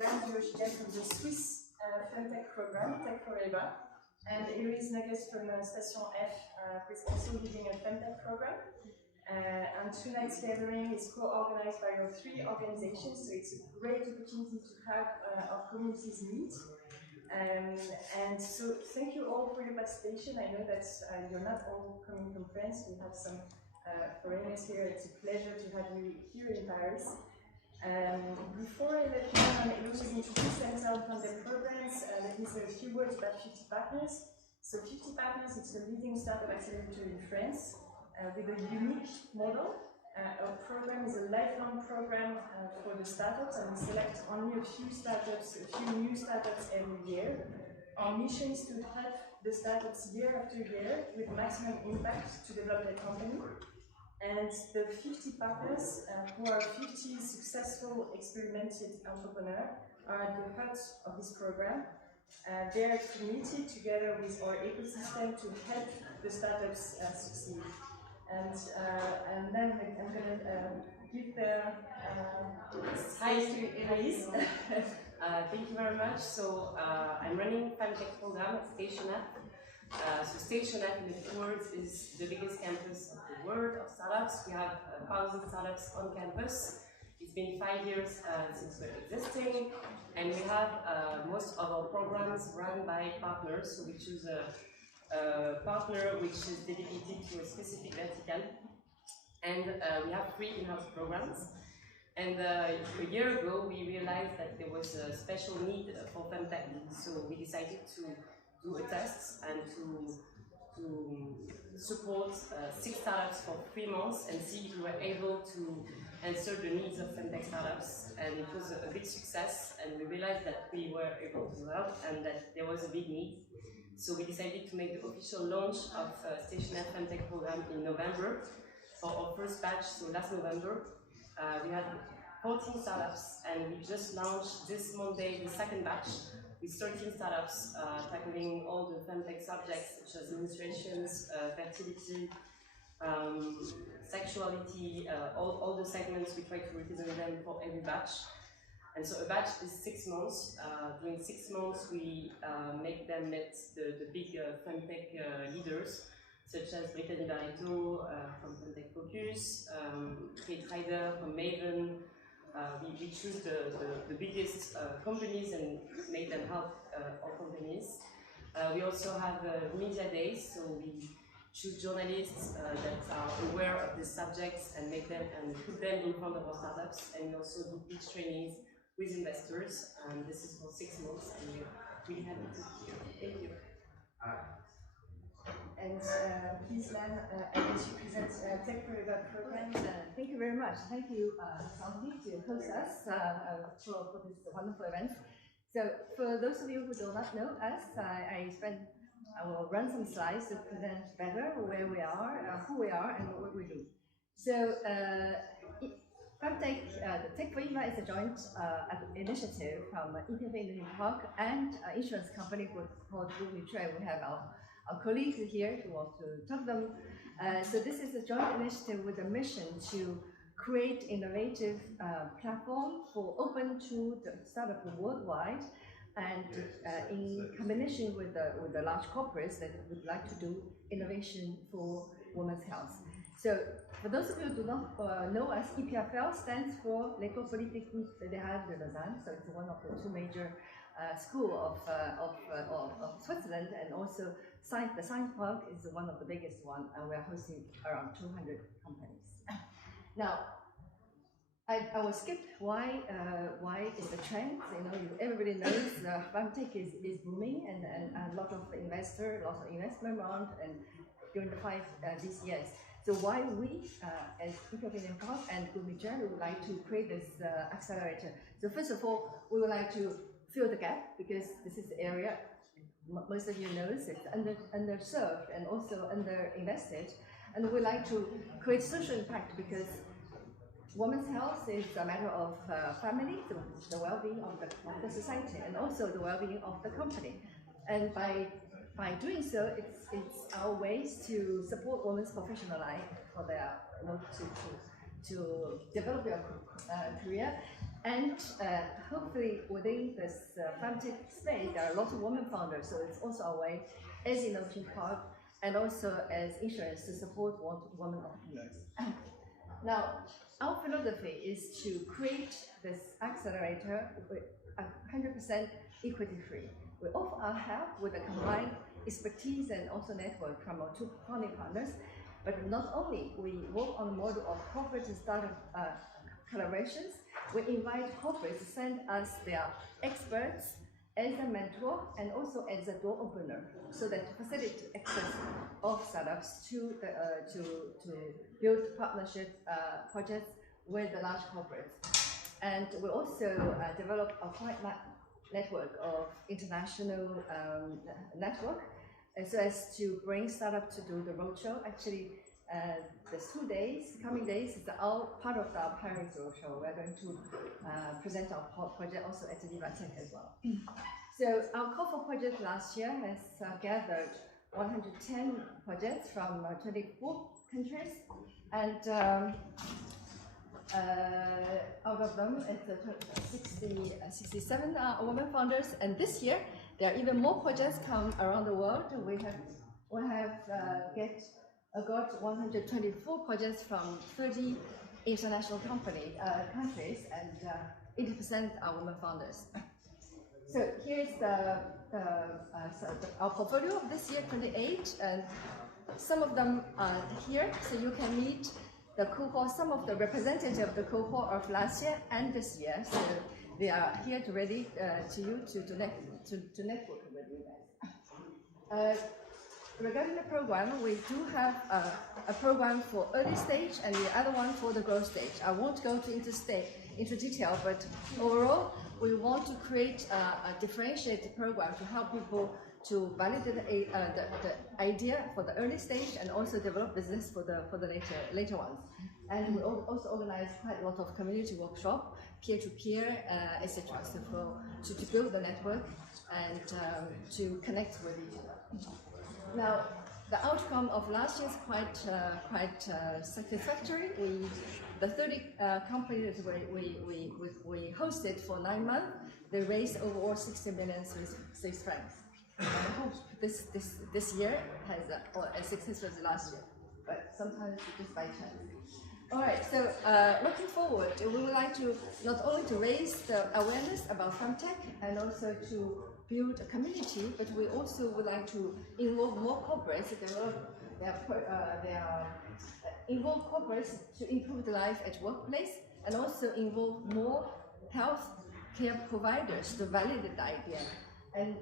from the Swiss FemTech program, Tech Forever, and Iris Nagas from Station F, who is also leading a FemTech program. And tonight's gathering is co-organized by our 3 organizations, so it's a great opportunity to have our communities meet. And so thank you all for your participation. I know that you're not all coming from France. We have some foreigners here. It's a pleasure to have you here in Paris. Before I let you also introduce themselves on their programs, let me say a few words about 50 Partners. So 50 Partners, it's a leading startup accelerator in France with a unique model. Our program is a lifelong program for the startups, and we select only a few startups, a few new startups every year. Our mission is to help the startups year after year with maximum impact to develop their company. And the 50 partners, who are 50 successful, experimented entrepreneurs, are at the heart of this program. They are committed together with our ecosystem to help the startups succeed. And then I'm going to give the hi to Elise. Thank you very much. So I'm running FemTech program at Station F. So Station F, in a few words, is the biggest campus of the world of startups. We have 1,000 startups on campus. It's been 5 years since we're existing, and we have most of our programs run by partners. So we choose a partner which is dedicated to a specific vertical, and we have 3 in-house programs. And a year ago, we realized that there was a special need for FemTech, so we decided to do a test and to support 6 startups for 3 months and see if we were able to answer the needs of FemTech startups. And it was a big success, and we realized that we were able to help and that there was a big need. So we decided to make the official launch of Station F FemTech program in November for our first batch. So last November, we had 14 startups, and we just launched this Monday the 2nd batch with 13 startups tackling all the FemTech subjects such as menstruations, fertility, sexuality, all the segments. We try to represent them for every batch. And so a batch is 6 months. During 6 months, we make them meet the big FemTech leaders, such as Brittany Barreto from FemTech Focus, Kate Ryder from Maven. We choose the biggest companies and make them help our companies. We also have media days, so we choose journalists that are aware of the subjects and make them and put them in front of our startups. And we also do pitch trainings with investors. And this is for 6 months, and we're really happy to be here. Thank you. And please, Lan, I guess you present Tech Forever program. Thank you very much. Thank you, Sandy, to host us for this wonderful event. So, for those of you who do not know us, I will run some slides to present better where we are, who we are, and what we do. So, FemTech, the Tech Forever is a joint initiative from EPFA Park and insurance company called difficultés. We have our colleagues here who want to talk to them. So this is a joint initiative with a mission to create innovative platform for open to the startup worldwide, and in combination with the large corporates that would like to do innovation for women's health. So for those of you who do not know us, EPFL stands for L'École Polytechnique Fédérale de Lausanne. So it's one of the 2 major schools of Switzerland, and also the Science Park is one of the biggest one, and we are hosting around 200 companies. Now, I will skip why is the trend. You know, everybody knows FemTech is booming, and a lot of investors, lots of investment round, and during these years. So why we, as EPFA Park and plusieurs, would like to create this accelerator. So first of all, we would like to fill the gap, because this is the area most of you know it's underserved and also underinvested, and we like to create social impact, because women's health is a matter of family, the well-being of the society, and also the well-being of the company. And by doing so, it's our ways to support women's professional life for their to develop their career And hopefully within this FemTech space, there are a lot of women founders, so it's also a way, as innovation park, and also as insurance to support women entrepreneurs. Now, our philosophy is to create this accelerator with 100% equity free. We offer our help with a combined expertise and also network from our two founding partners. But not only we work on the model of corporate and startup collaborations, we invite corporates to send us their experts as a mentor and also as a door opener, so that to facilitate access of startups to build partnership projects with the large corporates. And we also develop a quite network of international network, so as to bring startups to do the roadshow. Actually, the coming days, is all part of our Paris roadshow. We're going to present our project also at the FemTech as well. So our call for project last year has gathered 110 projects from 24 countries, and out of them, it's 67 women founders. And this year, there are even more projects come around the world. We have got 124 projects from 30 international countries, and 80% are women founders. So here's our portfolio of this year, 28, and some of them are here, so you can meet the cohort, some of the representatives of the cohort of last year and this year. So they are here to ready to network with you guys. Regarding the program, we do have a program for early stage and the other one for the growth stage. I won't go into detail, but overall, we want to create a differentiated program to help people to validate the idea for the early stage and also develop business for the later ones. And we also organize quite a lot of community workshop, peer-to-peer, etc. So to build the network and to connect with each other. Now, the outcome of last year is quite satisfactory. The 30 companies we hosted for 9 months, they raised overall 60 million Swiss francs. And I hope this year has as successful as last year, but sometimes it's just by chance. All right, so looking forward, we would like to not only to raise the awareness about FemTech and also to build a community, but we also would like to involve more corporates, involve corporates to improve the life at workplace, and also involve more health care providers to validate the idea. And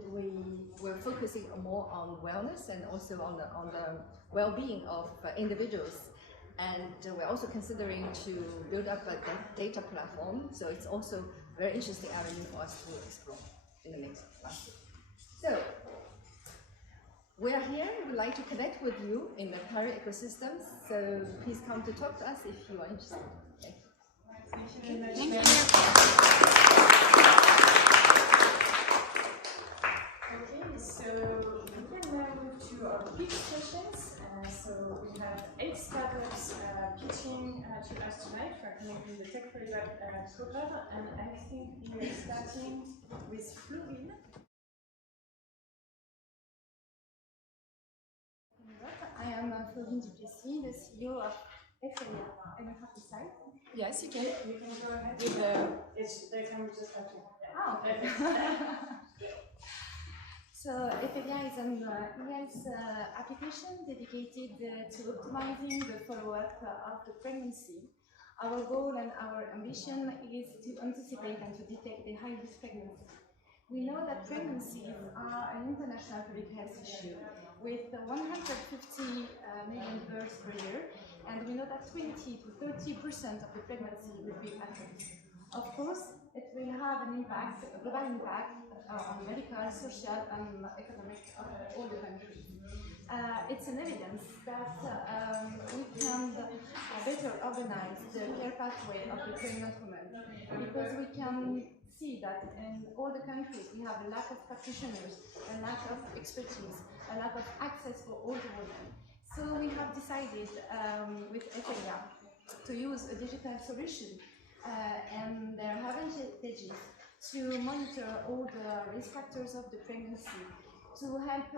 we're focusing more on wellness and also on the well-being of individuals. And we're also considering to build up a data platform. So it's also a very interesting avenue for us to explore in the next class. So we are here. We'd like to connect with you in the Paris ecosystems. So please come to talk to us if you are interested. Thank you. Thank you. Okay, so we can now move to our pitch sessions. So we have 8 startups pitching to us tonight. We're connecting the Tech Europe program, and I think we are starting with Florine. I am Florine Duplessis, the CEO of FemTech. I don't have to sign. Yes, you can. You can go ahead. With The camera just have to. Oh, okay. So FemTech is an e-health application dedicated to optimizing the follow-up of the pregnancy. Our goal and our ambition is to anticipate and to detect the high-risk pregnancy. We know that pregnancies are an international public health issue, with 150 million births per year, and we know that 20 to 30% of the pregnancy will be at risk. Of course, it will have an impact, a global impact on medical, social, and economic of all the countries. It's an evidence that we can better organize the care pathway of the pregnant woman, because we can see that in all the countries we have a lack of practitioners, a lack of expertise, a lack of access for all the women. So we have decided with FemTech to use a digital solution and there are advantages to monitor all the risk factors of the pregnancy, to help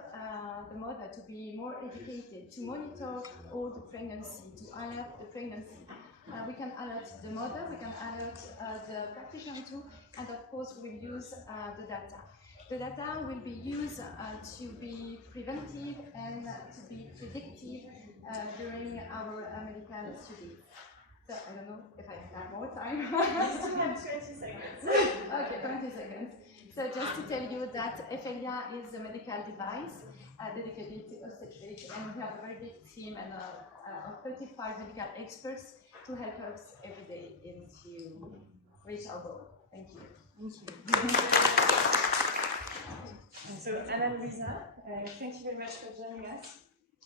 the mother to be more educated, to monitor all the pregnancy, to alert the pregnancy. We can alert the mother, we can alert the practitioner too, and of course we'll use the data. The data will be used to be preventive and to be predictive during our medical studies. So I don't know if I have more time. You still have 20 seconds. Okay, 20 seconds. So just to tell you that FELIA is a medical device dedicated to obstetrics, and we have a very big team and of 35 medical experts to help us every day to reach our goal. Thank you. So, Anna Louisa, thank you very much for joining us.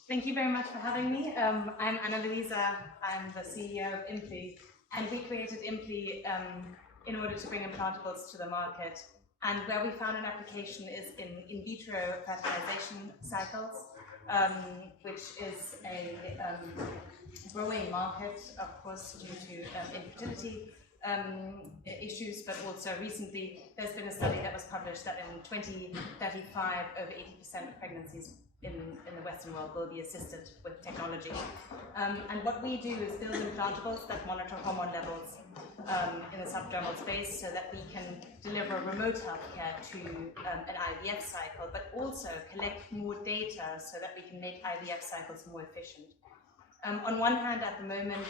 Thank you very much for having me. I'm Anna Louisa. I'm the CEO of Imply, and we created Imply in order to bring implantables to the market. And where we found an application is in vitro fertilization cycles, which is a growing market, of course, due to infertility issues, but also recently there's been a study that was published that in 2035 over 80% of pregnancies in the Western world will be assisted with technology. And what we do is build implantables that monitor hormone levels in the subdermal space so that we can deliver remote healthcare to an IVF cycle, but also collect more data so that we can make IVF cycles more efficient. On one hand, at the moment,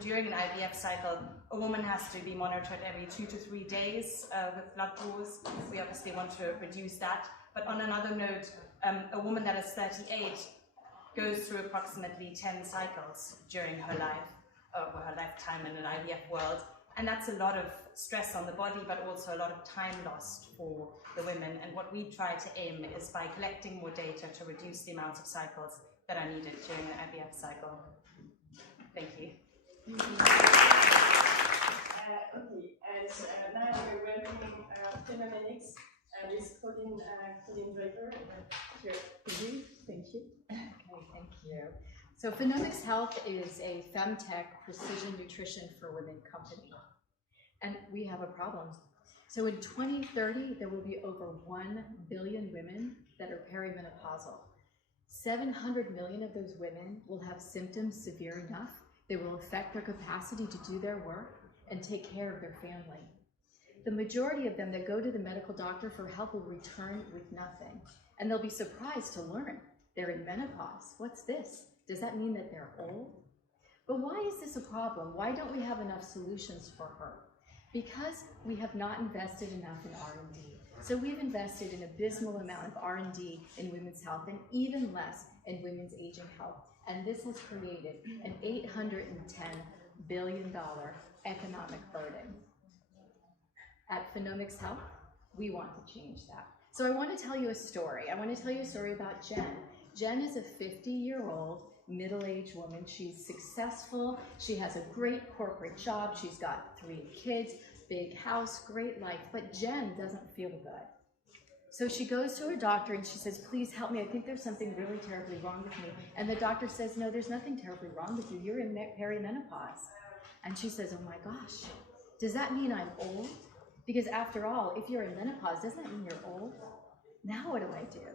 during an IVF cycle, a woman has to be monitored every 2 to 3 days with blood draws. We obviously want to reduce that. But on another note, a woman that is 38 goes through approximately 10 cycles during her life, or her lifetime in an IVF world. And that's a lot of stress on the body, but also a lot of time lost for the women. And what we try to aim is by collecting more data to reduce the amount of cycles that are needed during an IVF cycle. Thank you. Okay, and now we're welcoming Fenomenics with Colin Draper here. Thank you. Okay, thank you. So Fenomenics Health is a FemTech precision nutrition for women company. And we have a problem. So in 2030, there will be over 1 billion women that are perimenopausal. 700 million of those women will have symptoms severe enough that will affect their capacity to do their work and take care of their family. The majority of them that go to the medical doctor for help will return with nothing. And they'll be surprised to learn they're in menopause. What's this? Does that mean that they're old? But why is this a problem? Why don't we have enough solutions for her? Because we have not invested enough in R&D. So we've invested an abysmal amount of R&D in women's health and even less in women's aging health. And this has created an $810 billion economic burden. At Fenomenics Health, we want to change that. So I want to tell you a story. I want to tell you a story about Jen. Jen is a 50-year-old middle-aged woman. She's successful. She has a great corporate job. She's got 3 kids, big house, great life. But Jen doesn't feel good. So she goes to her doctor and she says, please help me. I think there's something really terribly wrong with me. And the doctor says, no, there's nothing terribly wrong with you. You're in perimenopause. And she says, oh my gosh, does that mean I'm old? Because after all, if you're in menopause, doesn't that mean you're old? Now what do I do?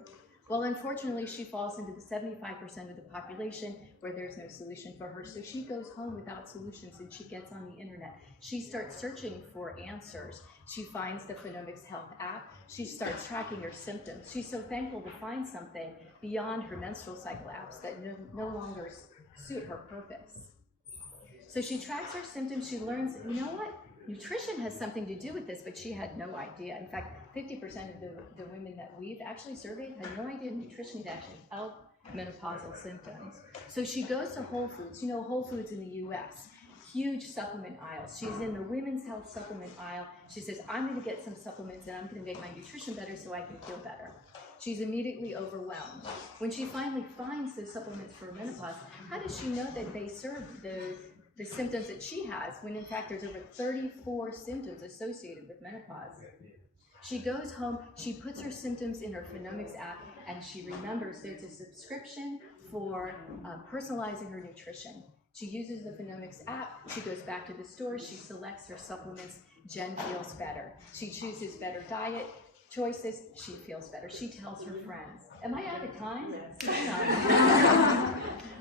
Well, unfortunately, she falls into the 75% of the population where there's no solution for her. So she goes home without solutions and she gets on the internet. She starts searching for answers. She finds the Fenomenics Health app. She starts tracking her symptoms. She's so thankful to find something beyond her menstrual cycle apps that no longer suit her purpose. So she tracks her symptoms. She learns, you know what? Nutrition has something to do with this, but she had no idea. In fact, 50% of the women that we've actually surveyed had no idea nutrition could actually help menopausal symptoms. So she goes to Whole Foods. You know, Whole Foods in the US, huge supplement aisles. She's in the women's health supplement aisle. She says, I'm going to get some supplements and I'm going to make my nutrition better so I can feel better. She's immediately overwhelmed. When she finally finds those supplements for menopause, how does she know that they serve the symptoms that she has, when in fact there's over 34 symptoms associated with menopause? She goes home, she puts her symptoms in her Fenomenics app, and she remembers there's a subscription for personalizing her nutrition. She uses the Phenomics app, she goes back to the store, she selects her supplements, Jen feels better. She chooses better diet choices, she feels better. She tells her friends. Am I out of time? Yes.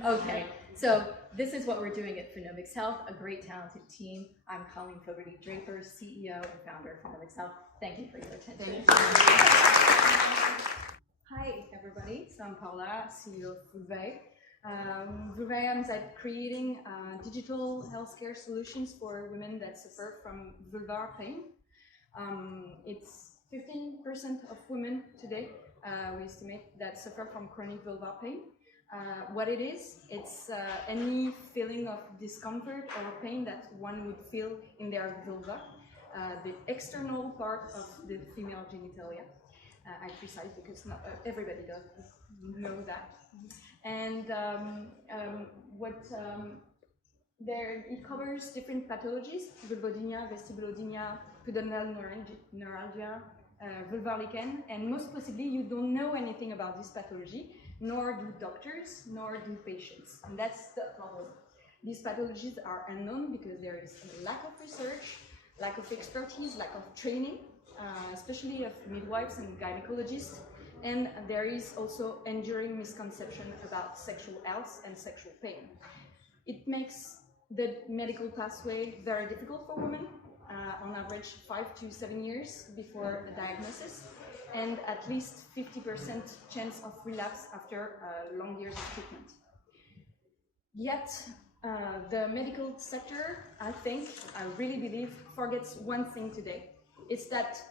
Okay, so this is what we're doing at Phenomics Health, a great talented team. I'm Colleen Fogarty-Draper, CEO and founder of Phenomics Health. Thank you for your attention. Hi everybody, so I'm Paula, CEO of Vouvet. Vouvet aims at creating digital healthcare solutions for women that suffer from vulvar pain. It's 15% of women today, we estimate, that suffer from chronic vulvar pain. What it is, it's any feeling of discomfort or pain that one would feel in their vulva, the external part of the female genitalia. I precise because not everybody does know that. And it covers different pathologies: vulvodynia, vestibulodynia, pudendal neuralgia, vulvar lichen, and most possibly you don't know anything about this pathology, nor do doctors, nor do patients. And that's the problem. These pathologies are unknown because there is a lack of research, lack of expertise, lack of training, especially of midwives and gynecologists, and there is also enduring misconception about sexual health and sexual pain. It makes the medical pathway very difficult for women, on average 5 to 7 years before a diagnosis, and at least 50% chance of relapse after long years of treatment. Yet, the medical sector, I really believe, forgets one thing today. It's that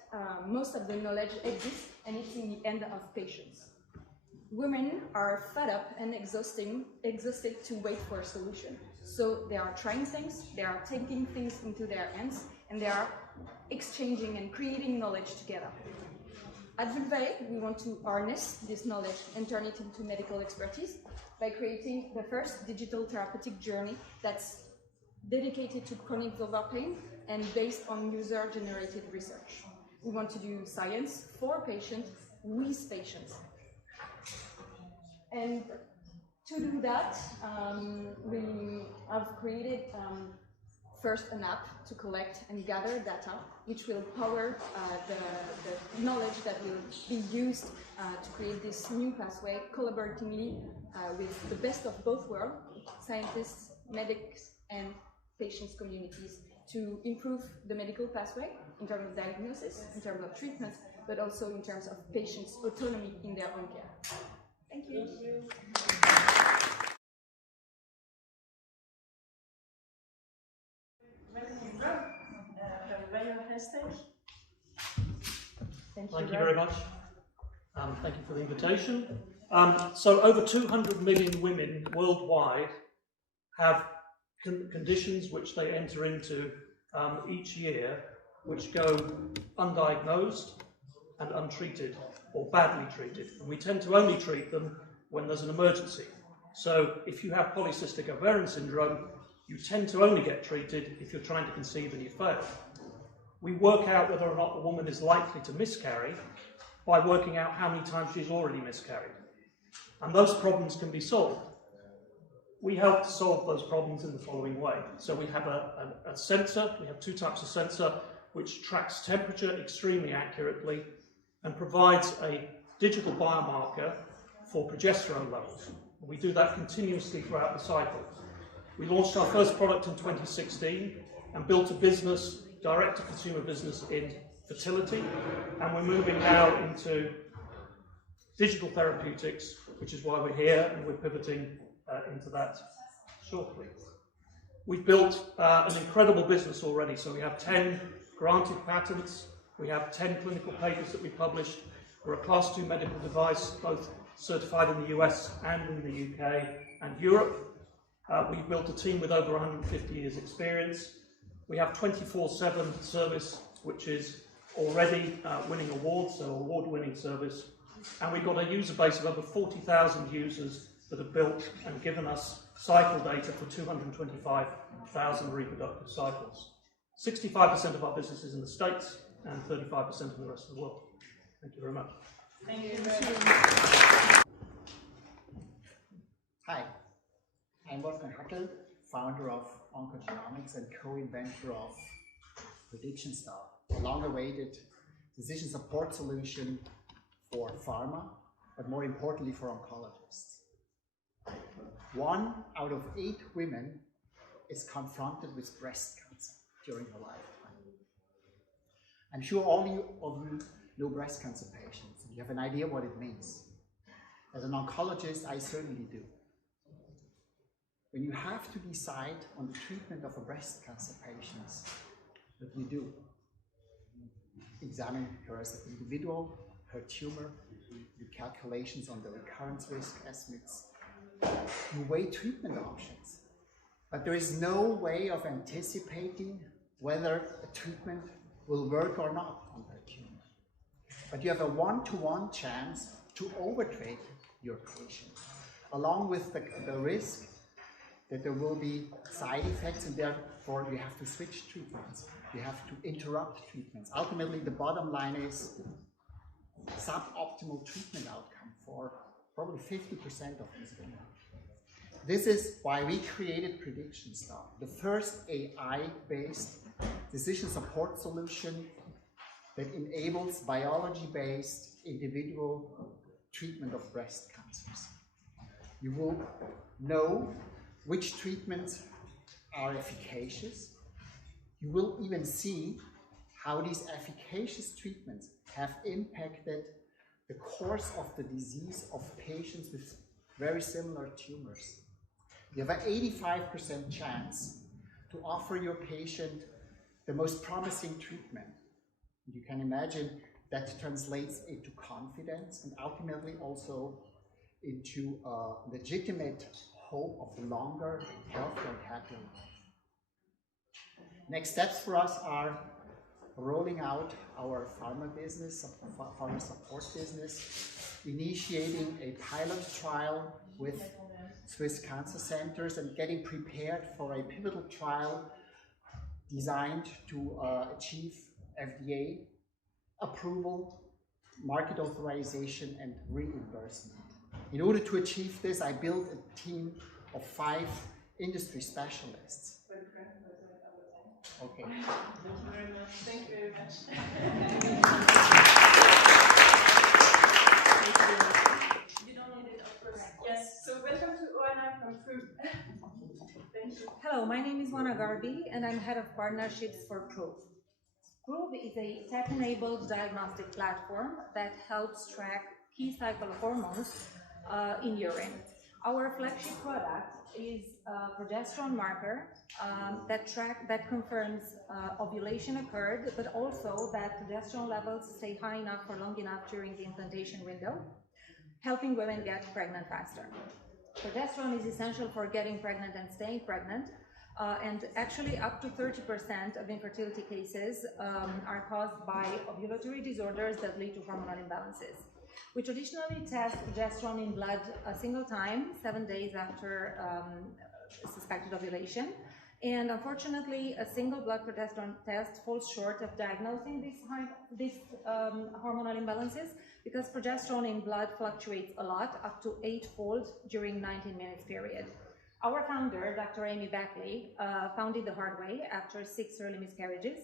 most of the knowledge exists, and it's in the end of patients. Women are fed up and exhausted to wait for a solution. So they are trying things, they are taking things into their hands, and they are exchanging and creating knowledge together. At Vouvet, we want to harness this knowledge and turn it into medical expertise by creating the first digital therapeutic journey that's dedicated to chronic vulvar pain and based on user-generated research. We want to do science for patients, with patients. And to do that, we have created first an app to collect and gather data, which will power the knowledge that will be used to create this new pathway collaboratively with the best of both worlds, scientists, medics, and patients' communities, to improve the medical pathway in terms of diagnosis, in terms of treatment, but also in terms of patients' autonomy in their own care. Thank you. Thank you. Thank you very much. Thank you for the invitation. So over 200 million women worldwide have conditions which they enter into each year, which go undiagnosed and untreated or badly treated. And we tend to only treat them when there's an emergency. So if you have polycystic ovarian syndrome, you tend to only get treated if you're trying to conceive and you fail. We work out whether or not a woman is likely to miscarry by working out how many times she's already miscarried. And those problems can be solved. We help to solve those problems in the following way. So we have a sensor, we have two types of sensor, which tracks temperature extremely accurately and provides a digital biomarker for progesterone levels. We do that continuously throughout the cycle. We launched our first product in 2016 and built a business, direct-to-consumer business in fertility, and we're moving now into digital therapeutics, which is why we're here, and we're pivoting into that shortly. We've built an incredible business already, so we have 10 granted patents, we have 10 clinical papers that we published, we're a Class 2 medical device, both certified in the US and in the UK and Europe. We've built a team with over 150 years experience. We have 24/7 service, which is already winning awards, so award-winning service. And we've got a user base of over 40,000 users that have built and given us cycle data for 225,000 reproductive cycles. 65% of our business is in the States and 35% in the rest of the world. Thank you very much. Thank you. Hi, I'm Wolfgang Hackel, founder of Oncogenomics and co-inventor of Prediction Star, a long-awaited decision support solution for pharma, but more importantly for oncologists. 1 out of 8 women is confronted with breast cancer during her lifetime. I'm sure all of you know breast cancer patients, and you have an idea what it means. As an oncologist, I certainly do. When you have to decide on the treatment of a breast cancer patient, what do you do? Examine her as an individual, her tumor, do calculations on the recurrence risk estimates. You weigh treatment options, but there is no way of anticipating whether a treatment will work or not on her tumor. But you have a one-to-one chance to overtreat your patient, along with the risk that there will be side effects, and therefore you have to switch treatments. You have to interrupt treatments. Ultimately, the bottom line is suboptimal treatment outcome for probably 50% of these women. This is why we created Prediction Star, the first AI-based decision support solution that enables biology-based individual treatment of breast cancers. You will know which treatments are efficacious. You will even see how these efficacious treatments have impacted the course of the disease of patients with very similar tumors. You have an 85% chance to offer your patient the most promising treatment. You can imagine that translates into confidence and ultimately also into a legitimate hope of longer, healthier, and happier life. Next steps for us are rolling out our pharma business, pharma support business, initiating a pilot trial with Swiss cancer centers, and getting prepared for a pivotal trial designed to achieve FDA approval, market authorization, and reimbursement. In order to achieve this, I built a team of 5 industry specialists. Okay. Thank you very much. Thank you very much. You don't need it, of course. Yes. So welcome to Oana from Proof. Thank you. Hello, my name is Wana Garbi, and I'm head of partnerships for Proof. Proof is a tech-enabled diagnostic platform that helps track key cycle hormones in urine. Our flagship product is a progesterone marker that confirms ovulation occurred, but also that progesterone levels stay high enough for long enough during the implantation window, helping women get pregnant faster. Progesterone is essential for getting pregnant and staying pregnant, and actually up to 30% of infertility cases are caused by ovulatory disorders that lead to hormonal imbalances. We traditionally test progesterone in blood a single time, 7 days after suspected ovulation. And unfortunately, a single blood progesterone test falls short of diagnosing these hormonal imbalances, because progesterone in blood fluctuates a lot, up to 8-fold during 19 minutes period. Our founder, Dr. Amy Beckley, found it the hard way after 6 early miscarriages.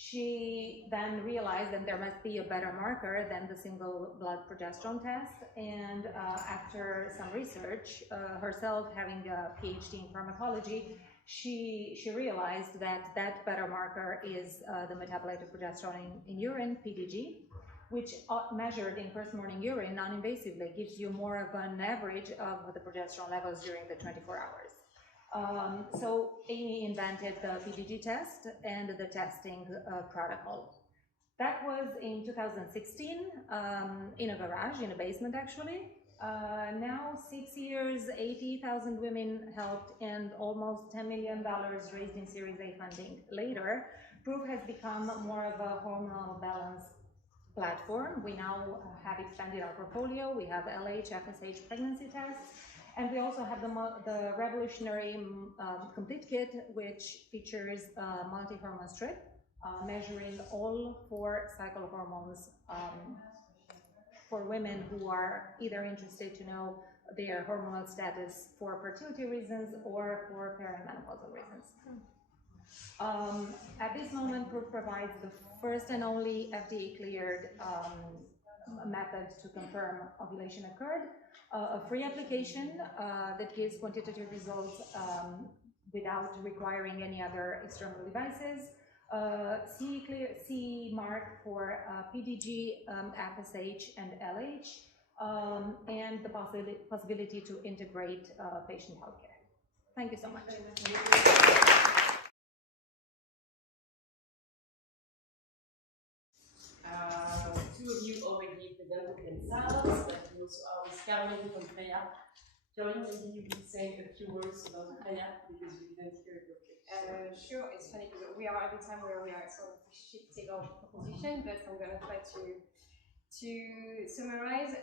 She then realized that there must be a better marker than the single blood progesterone test, and after some research, herself having a PhD in pharmacology, she realized that better marker is the metabolite of progesterone in urine, PDG, which measured in first morning urine non-invasively gives you more of an average of the progesterone levels during the 24 hours. So Amy invented the PDG test and the testing protocol. That was in 2016 in a garage, in a basement actually. Now 6 years, 80,000 women helped, and almost $10 million raised in Series A funding later. Proof has become more of a hormonal balance platform. We now have expanded our portfolio. We have LH, FSH pregnancy tests. And we also have the revolutionary complete kit, which features a multi-hormone strip, measuring all 4 cycle hormones for women who are either interested to know their hormonal status for fertility reasons or for perimenopausal reasons. At this moment, Proof provides the first and only FDA-cleared method to confirm ovulation occurred, a free application that gives quantitative results without requiring any other external devices, CE mark for PDG, FSH, and LH, and the possibility to integrate patient healthcare. Thank you so much. Two of you already presented themselves, but we also are with Caroline from Freya. Caroline, maybe you could say a few words about Freya, because we didn't hear your pitch. Sure, it's funny because we are at the time where we are sort of shifting our proposition, but I'm going to try to summarize.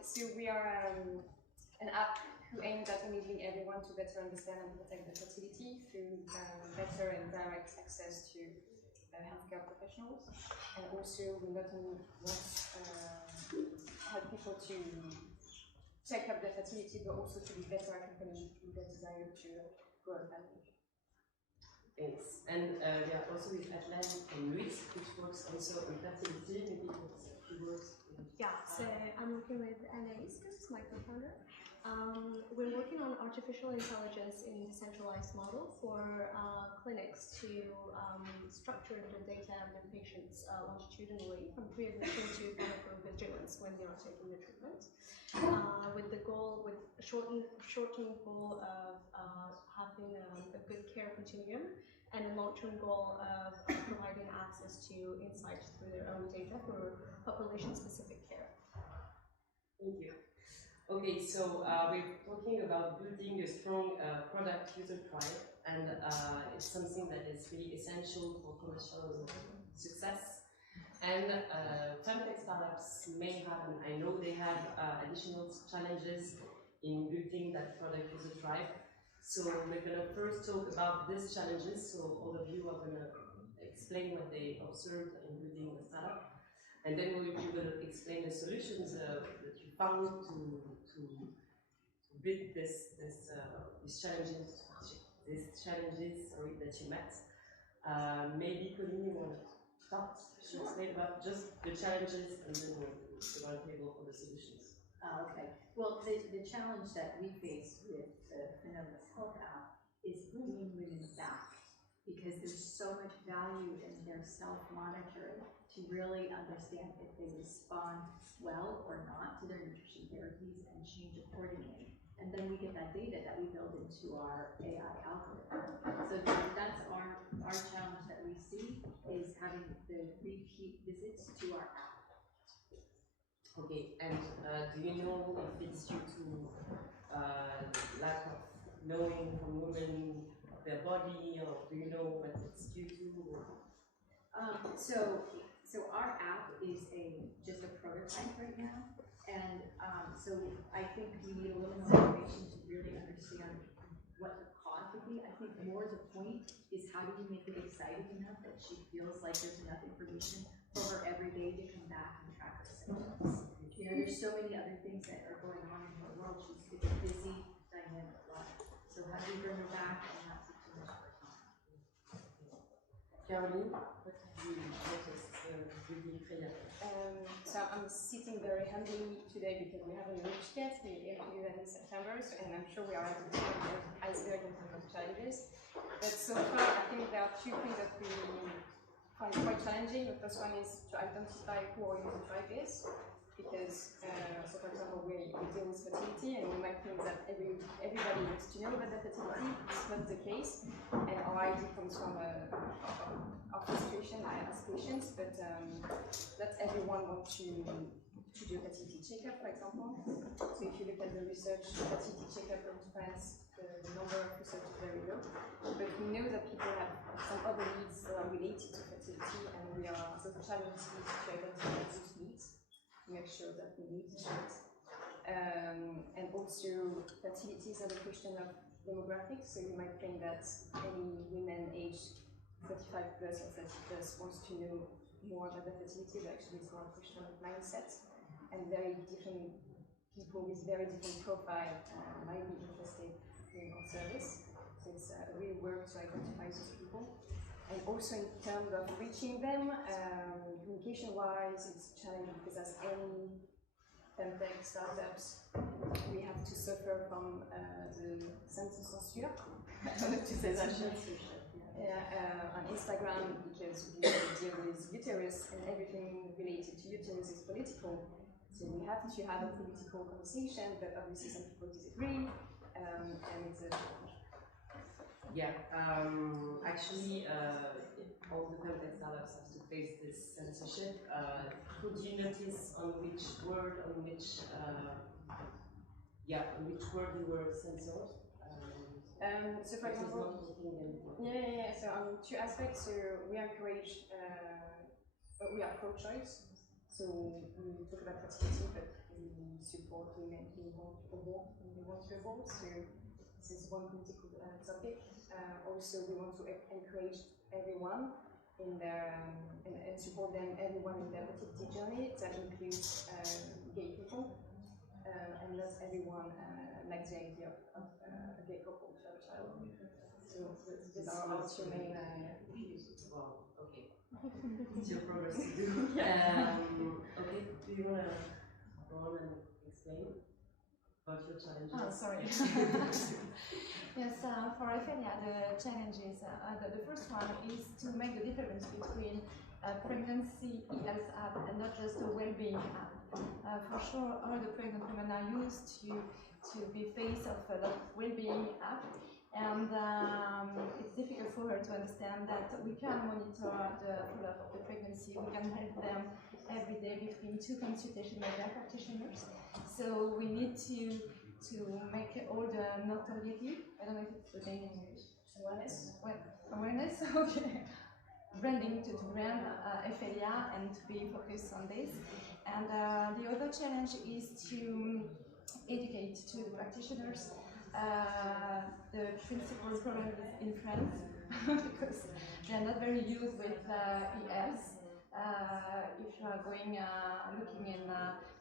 So we are an app who aims at enabling everyone to better understand and protect their fertility through better and direct access to healthcare professionals. And also we not only want help people to check up their fertility, but also to be better accompanied in their desire to grow a family. Thanks. And we are also with Atlan and Luis, which works also on fertility. Maybe it's a few words. Yeah, so I'm working with Annalise, my co-founder. We're working on artificial intelligence in decentralized model for clinics to structure the data of their patients longitudinally from pre-admission to pharmacovigilance when they are taking the treatment, with the goal, with a short-term goal of having a good care continuum, and a long-term goal of providing access to insights through their own data for population-specific care. Thank you. Okay, so we're talking about building a strong product user tribe, and it's something that is really essential for commercial success. And FemTech startups may have, and I know they have additional challenges in building that product user tribe. So we're going to first talk about these challenges. So all of you are going to explain what they observed in building the startup. And then we will explain the solutions that you found to build these challenges that you met. Maybe Colleen, you want to start? Should explain about just the challenges, and then we'll go on table for the solutions. Okay. Well, the challenge that we face with the Feminist Health app is bringing women back, because there's so much value in their self-monitoring to really understand if they respond well or not to their nutrition therapies and change accordingly. And then we get that data that we build into our AI algorithm. So that's our challenge that we see, is having the repeat visits to our app. Okay, and do you know if it's due to lack of knowing from women their body, or do you know what it's due to? So our app is just a prototype right now, and so I think we need a little more information to really understand what the cause would be. I think more the point is, how do we make it exciting enough that she feels like there's enough information for her every day to come back and track her symptoms. You know, there's so many other things that are going on in her world. It's a busy, dynamic life. So how do we bring her back and not take too much of her time? Caroline, what have you noticed really Freya? So I'm sitting very humbly today because we haven't reached yet. We aim to do that in September, and I'm sure we are at the tip of the iceberg in terms of challenges. But so far, I think there are two things that we find quite challenging. The first one is to identify who our user tribe is, because, so for example, we deal with fertility, and we might think that everybody wants to know about their fertility. It's not the case, and our idea comes from our frustration as patients, but not everyone wants to do a fertility checkup, for example. So if you look at the research, fertility checkup in France, the number of research is very low, but we know that people have some other needs that are related to fertility, and so the challenge is to identify those needs, to make sure that we meet these needs. And also, fertility is not a question of demographics, so you might think that any women aged 35 plus or 30 plus wants to know more about their fertility, but actually it's more a question of mindset. and very different people with very different profile might be interested in our service. So it's real work to identify those people. And also in terms of reaching them, communication-wise, it's challenging because as any FemTech startups, we have to suffer from the censure. I don't know to say that. On Instagram, because we deal with uterus and everything related to uterus is political. So we have to have a political conversation, but obviously some people disagree, and it's a challenge. Yeah, actually, all the FemTech startups have to face this censorship. Could you notice on which word, on which word you were censored? So for example, so on two aspects. So we encourage, we are pro-choice. So we talk about fertility, but we support women who want to abort when they want to abort. So this is one political topic. Also, we want to encourage everyone in their and support them, everyone in their fertility journey. That includes gay people, and not everyone likes the idea of a gay couple to have a child. So these are our two main issues. Well, okay. It's your progress to do. Okay, do you want to go on and explain about your challenges? Oh, sorry. Yes, for Ophelia, the challenges, the first one is to make the difference between a pregnancy health app and not just a well-being app. For sure, all the pregnant women are used to be face of a lot of well-being app, and it's difficult for her to understand that we can monitor the follow-up of the pregnancy. We can help them every day between 2 consultations with their practitioners. So we need to make all the notoriety, I don't know if it's the name in English. Awareness. Awareness, okay. Branding to brand Ophelia and to be focused on this. And the other challenge is to educate to the practitioners. The principal problem is in France because they are not very used with ES. If you are going looking in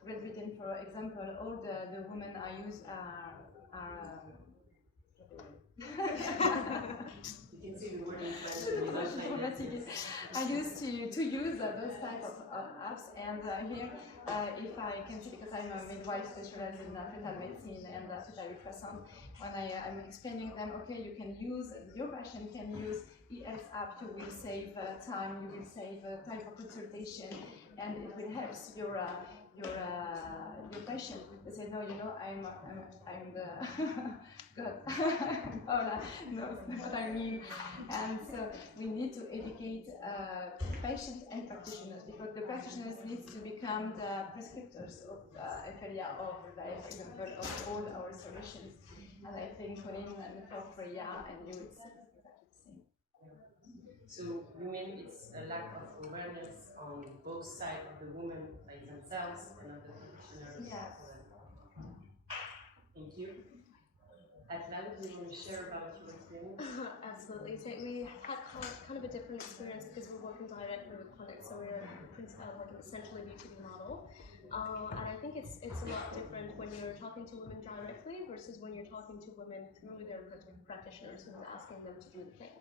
Great Britain, for example, all the women are used are you can see the word in French. I used to use those type of apps, and here, if I can see, because I'm a midwife specialized in fetal medicine and fetal ultrasound, when I'm explaining them, okay, you can use, your patient can use ES app, you will save time, you will save time for consultation, and it will help your patient. They say, no, you know, I'm the God. Paula knows what I mean. And so we need to educate patients and practitioners, because the practitioners need to become the prescriptors of Ophelia, of the example of all our solutions. And I think Colin and for Freya and you, it's exactly the same. So you mean it's a lack of awareness on both sides of the women by themselves and of the practitioners? Yes. Thank you. Afin, do you want to share about your experience? Absolutely. So we had kind of a different experience because we're working directly with clinics, so we're like an essentially B2B model. And I think it's a lot different when you're talking to women directly versus when you're talking to women through their practitioners who are asking them to do the thing.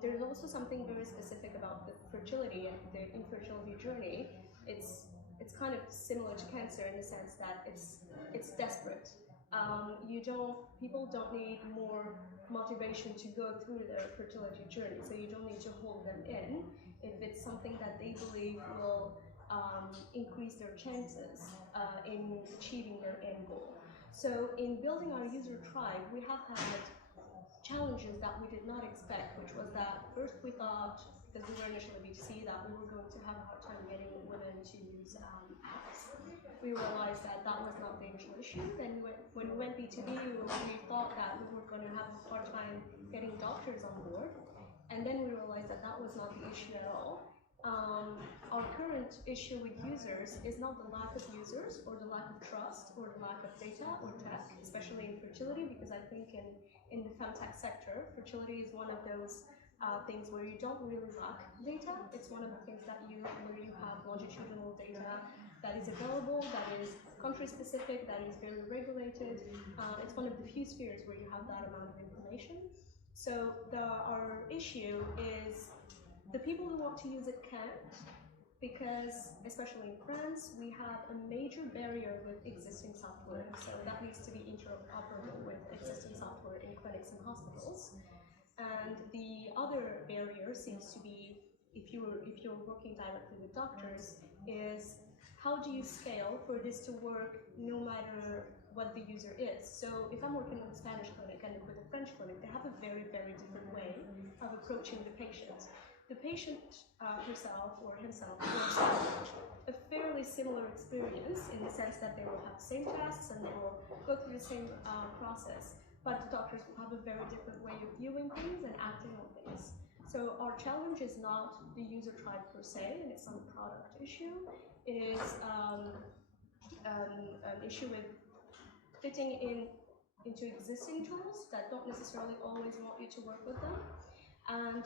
There's also something very specific about the fertility and the infertility journey. It's kind of similar to cancer in the sense that it's desperate. People don't need more motivation to go through their fertility journey, so you don't need to hold them in if it's something that they believe will increase their chances in achieving their end goal. So in building our user tribe, we have had challenges that we did not expect, which was that first we thought, because we were initially B2C, that we were going to have a hard time getting women to use apps. We realized that that was not the initial issue. Then when we went B2B, we thought that we were going to have a hard time getting doctors on board. And then we realized that that was not the issue at all. Our current issue with users is not the lack of users or the lack of trust or the lack of data or tech, especially in fertility, because I think in the FemTech sector, fertility is one of those things where you don't really lack data. It's one of the things that where you have longitudinal data that is available, that is country-specific, that is very regulated. It's one of the few spheres where you have that amount of information. So our issue is the people who want to use it can't, because, especially in France, we have a major barrier with existing software. So that needs to be interoperable with existing software in clinics and hospitals. And the other barrier seems to be, if you're working directly with doctors, is how do you scale for this to work no matter what the user is? So if I'm working with a Spanish clinic and with a French clinic, they have a very, very different way of approaching the patient. The patient herself or himself will have a fairly similar experience in the sense that they will have the same tasks and they will go through the same process, but the doctors will have a very different way of viewing things and acting on things. So our challenge is not the user type per se, and it's not a product issue. It is an issue with fitting into existing tools that don't necessarily always want you to work with them. And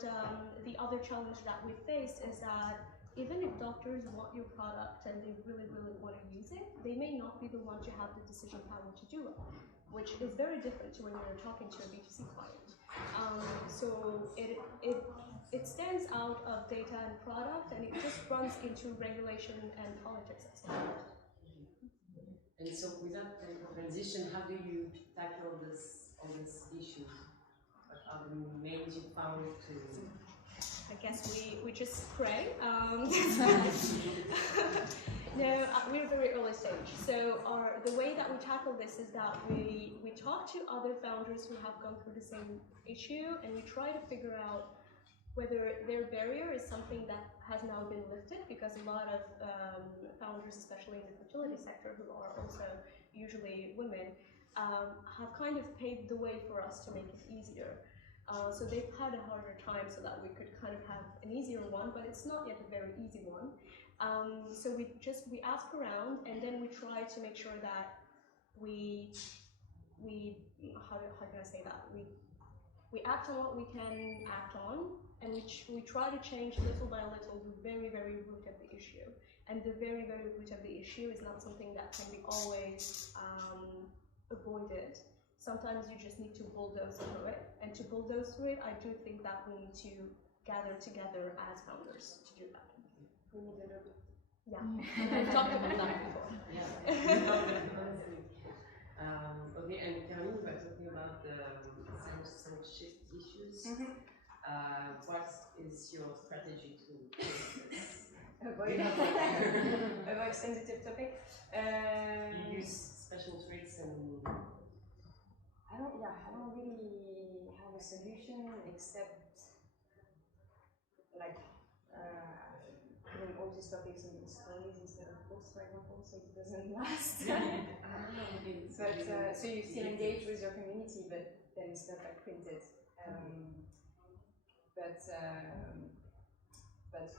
the other challenge that we face is that even if doctors want your product and they really, really want to use it, they may not be the one to have the decision power to do it, which is very different to when you're talking to a B2C client. So it stands out of data and product, and it just runs into regulation and politics at some point. And so without the transition, how do you tackle all these issues? What are the names you found to... I guess we just pray. No, we're very early stage. So the way that we tackle this is that we talk to other founders who have gone through the same issue, and we try to figure out whether their barrier is something that has now been lifted, because a lot of founders, especially in the fertility sector, who are also usually women, have kind of paved the way for us to make it easier. So they've had a harder time so that we could kind of have an easier one, but it's not yet a very easy one. So we ask around, and then we try to make sure that we how can I say that? We act on what we can act on, and we try to change little by little the very, very root of the issue. And the very, very root of the issue is not something that can be always avoided. Sometimes you just need to bulldoze through it. And to bulldoze through it, I do think that we need to gather together as founders to do that. We need a little, yeah. We've talked about that before. Okay, and Caroline, we were talking about the censorship issues. What is your strategy to avoid sensitive topic? You use special tricks and... I don't really have a solution except like putting all these topics in stories instead of books, for example, so it doesn't last. But so you still engage with your community, but then it's not like printed. But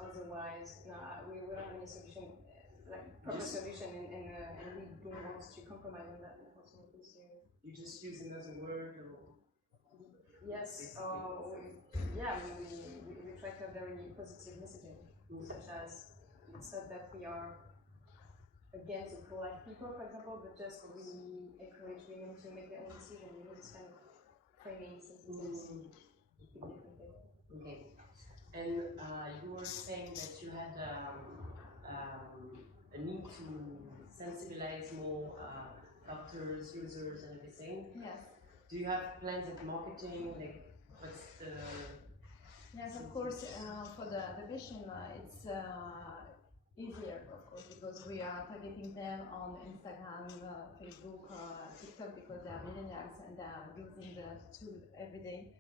otherwise, no, we don't have any solution, like proper solution, and we don't want to compromise on that, unfortunately. So you just use another word, or yes, we try to have very positive messaging, such as it's not that we are against the pro-life people, for example, but just we encourage women to make their own decision. You know, this kind of framing sentences. Okay. And you were saying that you had a need to sensibilize more doctors, users, and everything. Yes. Do you have plans of marketing? Like, what's the... Yes, of course. For the vision, it's easier, of course, because we are targeting them on Instagram, Facebook, TikTok, because they are millennials and they are using the tool every day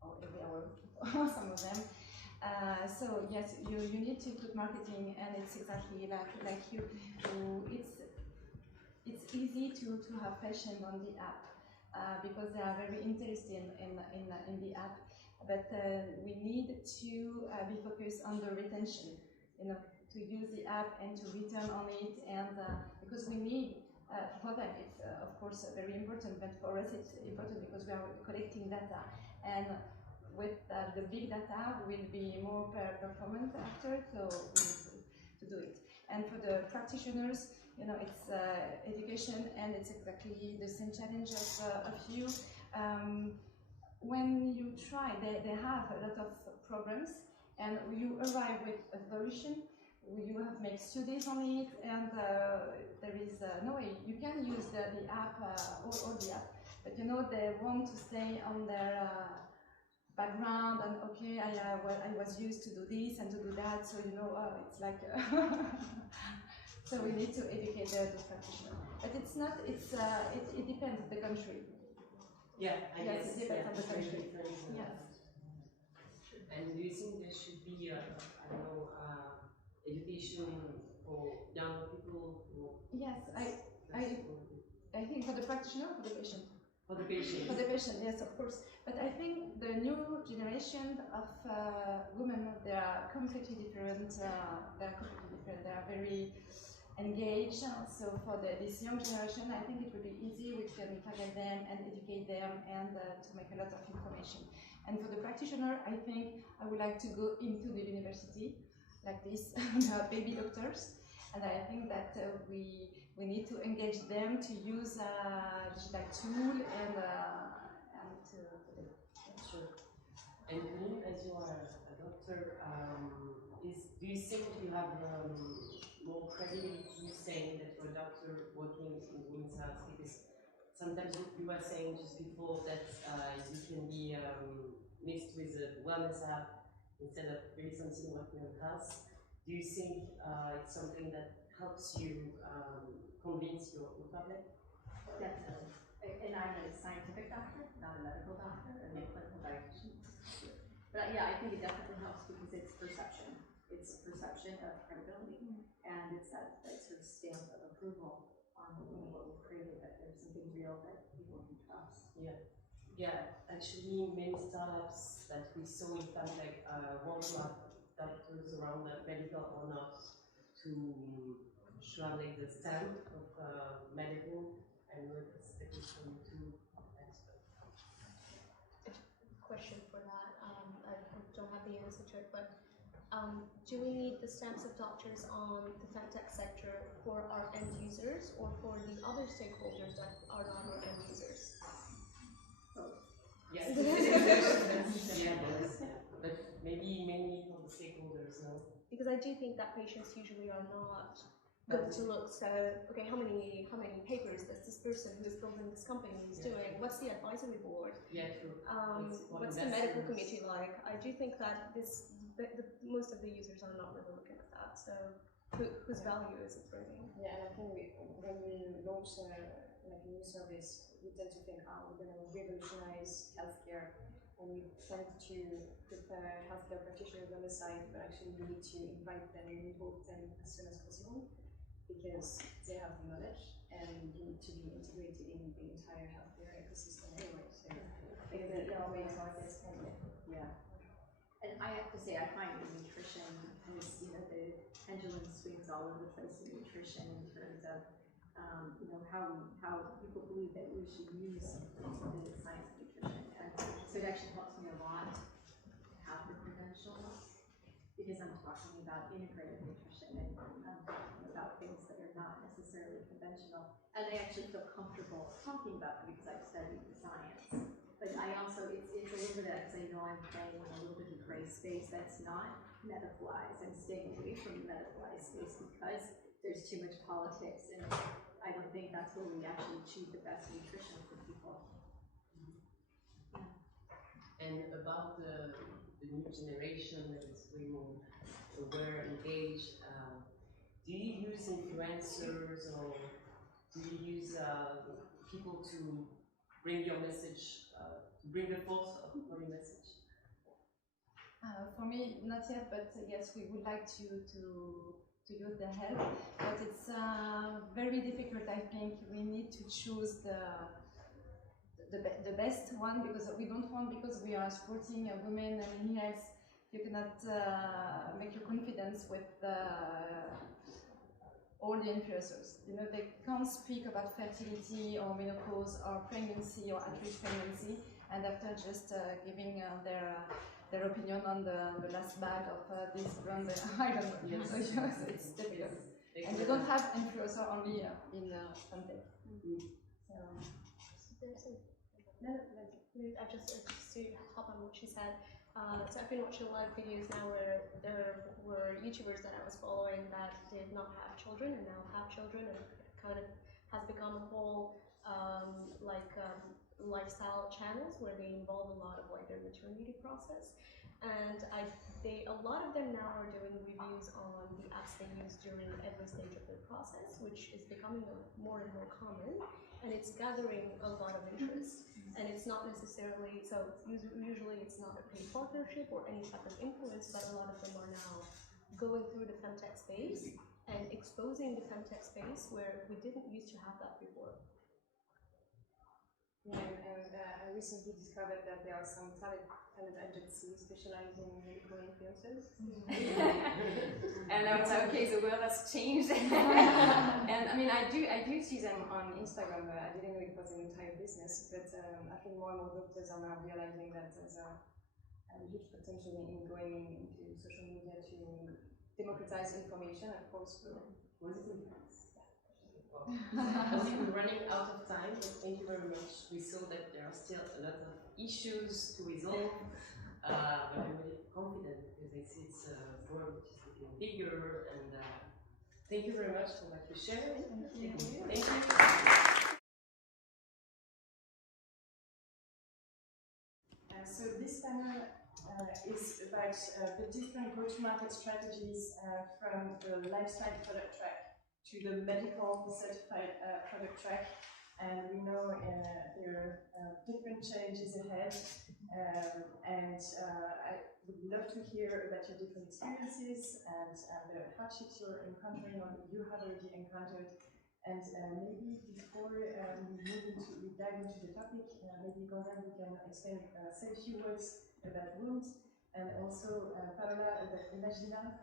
or every hour, some of them. So yes, you need to put marketing, and it's exactly like you. It's easy to have fashion on the app because they are very interested in the app. But we need to be focused on the retention. You know, to use the app and to return on it, and because we need for them it's of course very important, but for us it's important because we are collecting data. And with the big data, we will be more performant after, so we need to do it. And for the practitioners, you know, it's education, and it's exactly the same challenge of you. When you try, they have a lot of programs, and you arrive with a solution. You have made studies on it, and there is no way you can use the app, all the app, but you know they want to stay on their background, and okay, I was used to do this and to do that, so you know, it's like so we need to educate the practitioner, but it's not. It depends on the country. Yeah, I yes, guess. It depends on the country. Yes. And do you think there should be, I don't know, education for young people? Yes, I think for the practitioner, for the patient. For the patient. For the patient, yes, of course. But I think the new generation of women, they are completely different. They are very engaged. So for this young generation, I think it would be easy. We can target them and educate them, and to make a lot of information. And for the practitioner, I think I would like to go into the university, like this, baby doctors. And I think that we need to engage them to use a digital tool and to sure. And you, as you are a doctor, do you think you have more credibility saying that you're a doctor working in women's health? Because sometimes you were saying just before that you can be mixed with a wellness app instead of really something working on health. Do you think it's something that helps you convince your public? Definitely. And I'm a scientific doctor, not a medical doctor, and a clinical dietitian. But yeah, I think it definitely helps because it's perception. It's perception of credibility, and it's that sort of stamp of approval on what we've created, that there's something real that people can trust. Yeah. Yeah, actually many startups that we saw in FemTech want to have doctors around the medical or not to have like the stamp of medical, and it's the question to expert. Question for that. I don't have the answer to it, but do we need the stamps of doctors on the FemTech sector for our end users or for the other stakeholders that are not our end users? Yes. Yeah, but maybe mainly for the stakeholders, no? Because I do think that patients usually are not good to look. So, okay, how many papers does this person who is building this company is doing? What's the advisory board? Yeah, true. What's the medical committee like? I do think that most of the users are not really looking at that. So, whose value is it bringing? Yeah, and I think when we launch like a new service, we tend to think, we're going to revolutionize healthcare, and we tend to prepare healthcare practitioners on the side, but actually we need to invite them and involve them as soon as possible, because they have the knowledge, and you need to be integrated in the entire healthcare ecosystem anyway. So it always is. Yeah. And I have to say, I find in nutrition, the pendulum swings all over the place in nutrition in terms of how people believe that we should use the science of nutrition. And so it actually helps me a lot to have the credentials, because I'm talking about integrative nutrition, and I'm talking about things that are not necessarily conventional. And I actually feel comfortable talking about them because I've studied the science. But I also, it's a little bit of that, because I know I'm playing in a little bit of gray space that's not medicalized. I'm staying away from the medicalized space because there's too much politics, and I don't think that's where we actually achieve the best nutrition for people. And about the new generation that is more aware, engaged, do you use influencers, or do you use people to bring your message, to bring the force of your message? For me, not yet, but yes, we would like to use the help, but it's very difficult. I think we need to choose the best one, because we don't want, because we are supporting women in health, you cannot make your confidence with all the influencers. You know, they can't speak about fertility or menopause or pregnancy or at-risk pregnancy, and after just giving their opinion on the last bag of this brand, I don't know. Yes. So it's difficult. Yes. And you don't have influencer only in FemTech. So I just to hop on what she said. So I've been watching live videos now where there were YouTubers that I was following that did not have children and now have children, and it kind of has become a whole lifestyle channels where they involve a lot of like their maternity process. And a lot of them now are doing reviews on the apps they use during every stage of their process, which is becoming more and more common, and it's gathering a lot of interest. And it's not necessarily, so usually it's not a paid partnership or any type of influence, but a lot of them are now going through the FemTech space and exposing the FemTech space where we didn't used to have that before. Yeah, and I recently discovered that there are some talent agencies specializing in medical influencers. And I was like, okay, the world has changed. And I mean, I do see them on Instagram, but I didn't know it was an entire business. But I think more and more doctors are now realizing that there's a huge potential in going into social media to democratize information, of course. As we're running out of time, but thank you very much. We saw that there are still a lot of issues to resolve, but I'm really confident because I see it's a world which is getting bigger, and thank you very much for what you shared. Thank you. Thank you. So this panel is about the different go-to-market strategies from the lifestyle product track to the medical certified product track, and we know there are different challenges ahead, and I would love to hear about your different experiences and the hardships you're encountering or you have already encountered. And maybe before we dive into the topic, maybe Gonzalo, you can say a few words about wounds, and also Paola about Imagina.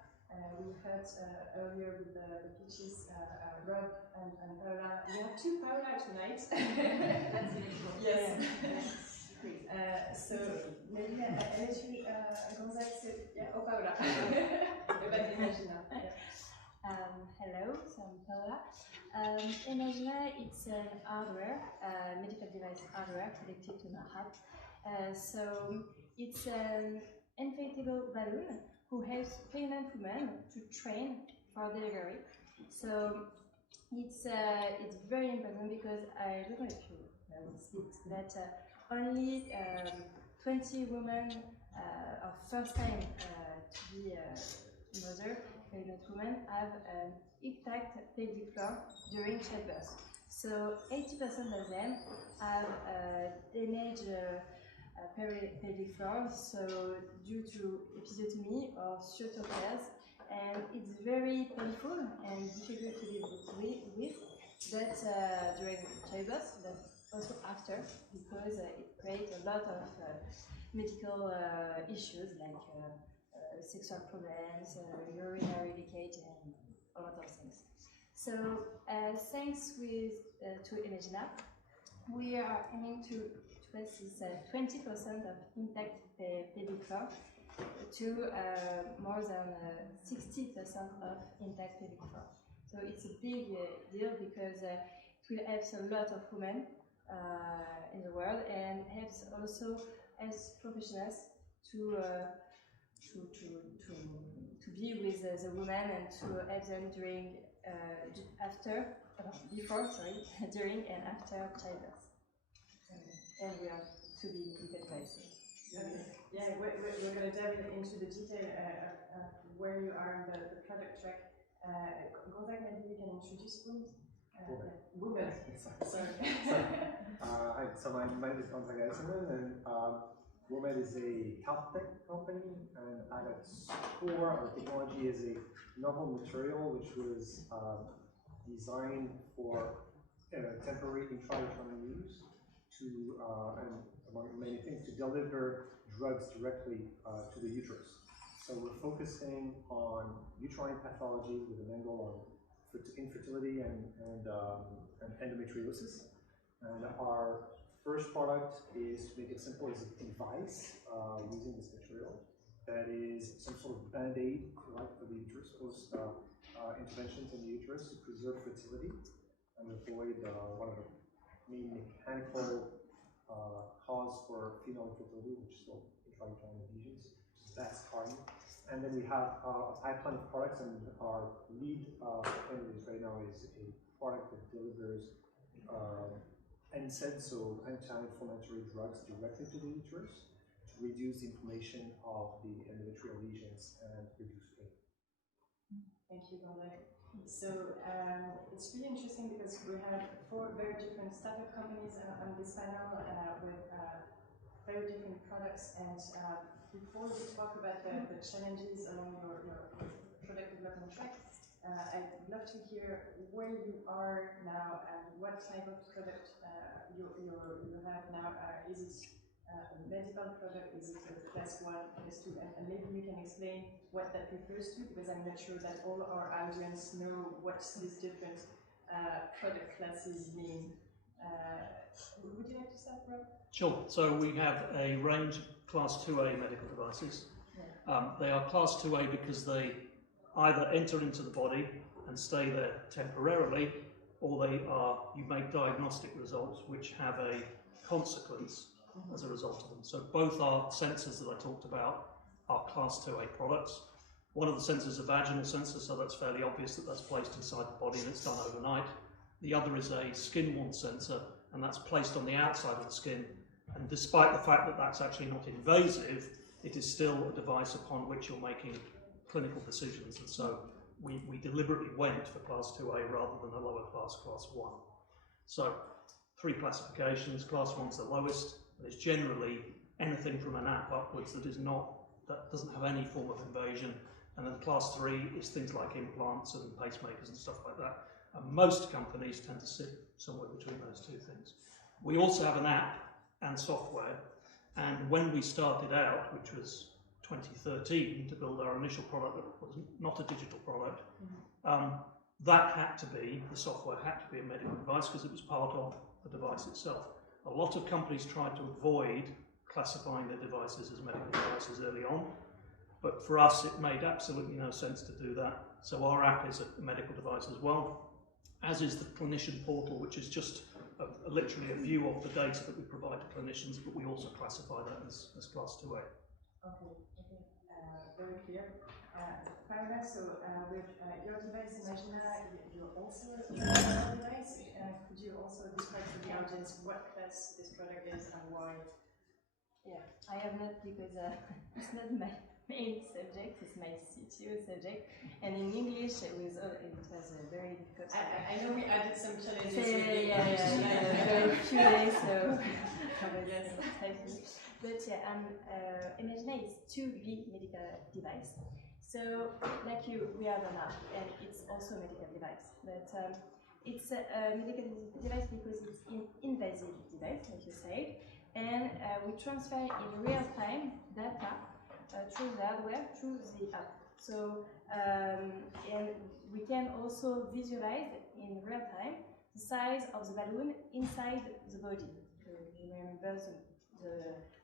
We heard earlier with the pitches, Rob and Paola. We have two Paola tonight. That's beautiful. Yes. So maybe I let you, Gonzalo, say, or Paola, about Imagina. Hello, so I'm Paola. Imagina, it's an hardware, medical device hardware connected to the heart. So it's an inflatable balloon who helps pregnant women to train for delivery. So it's very important because I don't know if you know that only 20 women of first time to be a mother, pregnant women, have an intact pelvic floor during childbirth. So 80% of them have damaged pelvic floor, so due to episiotomy or suture tears, and it's very painful and difficult to live with, but during childbirth, but also after, because it creates a lot of medical issues like sexual problems, urinary leakage, and a lot of things. So thanks to Imagina, we are aiming to is 20% of intact pelvic floor to more than 60% of intact pelvic floor. So it's a big deal because it will help a lot of women in the world, and helps also as professionals to be with the women and to help them during, during and after childbirth. And we are to be digitized. Yeah, we're going to dive into the detail of where you are in the product track. Gonzalo, maybe you can introduce women. Women. Sorry. Hi, so my name is Gonzalo, and Women is a health tech company, and at its core, our technology is a novel material which was designed for temporary intrauterine use to, and among many things, to deliver drugs directly to the uterus. So we're focusing on uterine pathology with an angle on infertility and endometriosis. And our first product is, to make it simple, is a device using this material that is some sort of band-aid for the uterus, post interventions in the uterus to preserve fertility and avoid one of the main mechanical cause for female infertility, which is called intrauterine adhesions. That's cardinal. And then we have a pipeline of products, and our lead candidate right now is a product that delivers NSAIDs, so anti-inflammatory drugs, directly to the uterus to reduce the inflammation of the endometrial lesions and reduce pain. Thank you, Bernard. So it's really interesting because we have 4 very different startup companies on this panel with very different products. And before we talk about the challenges along your product development track, I'd love to hear where you are now and what type of product you have now. Is it a medical product? Is it a class 1, class 2? And maybe you can explain what that refers to, because I'm not sure that all our audience know what these different product classes mean. Would you like to start, Rob? Sure. So we have a range of Class 2A medical devices. They are Class 2A because they either enter into the body and stay there temporarily, or you make diagnostic results which have a consequence as a result of them. So both our sensors that I talked about are Class 2A products. One of the sensors is a vaginal sensor, so that's fairly obvious that that's placed inside the body and it's done overnight. The other is a skin-worn sensor, and that's placed on the outside of the skin. And despite the fact that that's actually not invasive, it is still a device upon which you're making clinical decisions. And so we deliberately went for Class 2A rather than a lower class, Class 1. So 3 classifications. Class 1's the lowest, and it's generally anything from an app upwards that doesn't have any form of invasion. And then Class 3 is things like implants and pacemakers and stuff like that. And most companies tend to sit somewhere between those 2 things. We also have an app and software, and when we started out, which was 2013, to build our initial product that was not a digital product, the software had to be a medical device because it was part of the device itself. A lot of companies tried to avoid classifying their devices as medical devices early on, but for us it made absolutely no sense to do that. So our app is a medical device as well, as is the clinician portal, which is just literally a view of the data that we provide to clinicians, but we also classify that as Class 2A. Okay, very clear. Paola, so with your device, Imagina, you're also a medical device. Could you also describe to the audience what class this product is and why? Yeah, I have not, because it's not my main subject, it's my CTO subject, and in English it was very difficult. I know we added some challenges. Very few days, so but yeah, Imagina is 2B medical device. So like we have an app, and it's also a medical device, but it's a medical device because it's an invasive device, like you say, and we transfer in real time data through the hardware, through the app. So, and we can also visualize in real time the size of the balloon inside the body. So you remember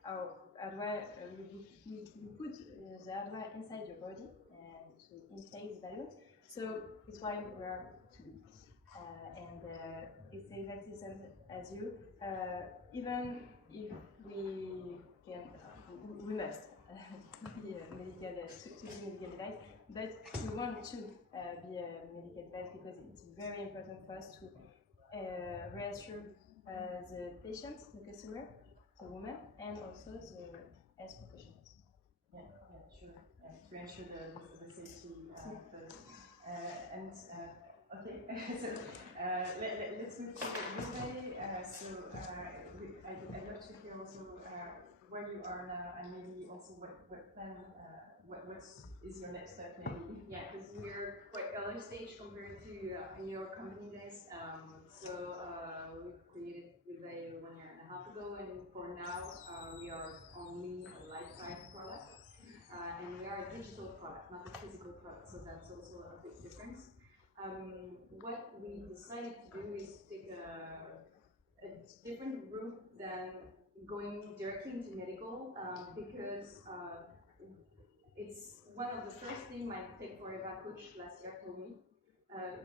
our hardware, we put the hardware inside your body and to inflate the balloon. So it's why we are 2B. And it's exactly the same as you. Even if we can, we must be a medical device, but we want to be a medical device because it's very important for us to reassure the patient, the customer, the woman, and also the health professionals. Yeah, sure. To ensure the safety first. Okay, so let's move to the Monday. I'd love to hear also where you are now, and maybe also what plan, what is your next step maybe? Yeah, because we're quite early stage compared to your company days. We've created Vivay 1.5 years ago, and for now we are only a life-size product, and we are a digital product, not a physical product. So that's also a big difference. what we decided to do is take a different route than going directly into medical, because it's one of the first things my Tech Forever coach last year told me.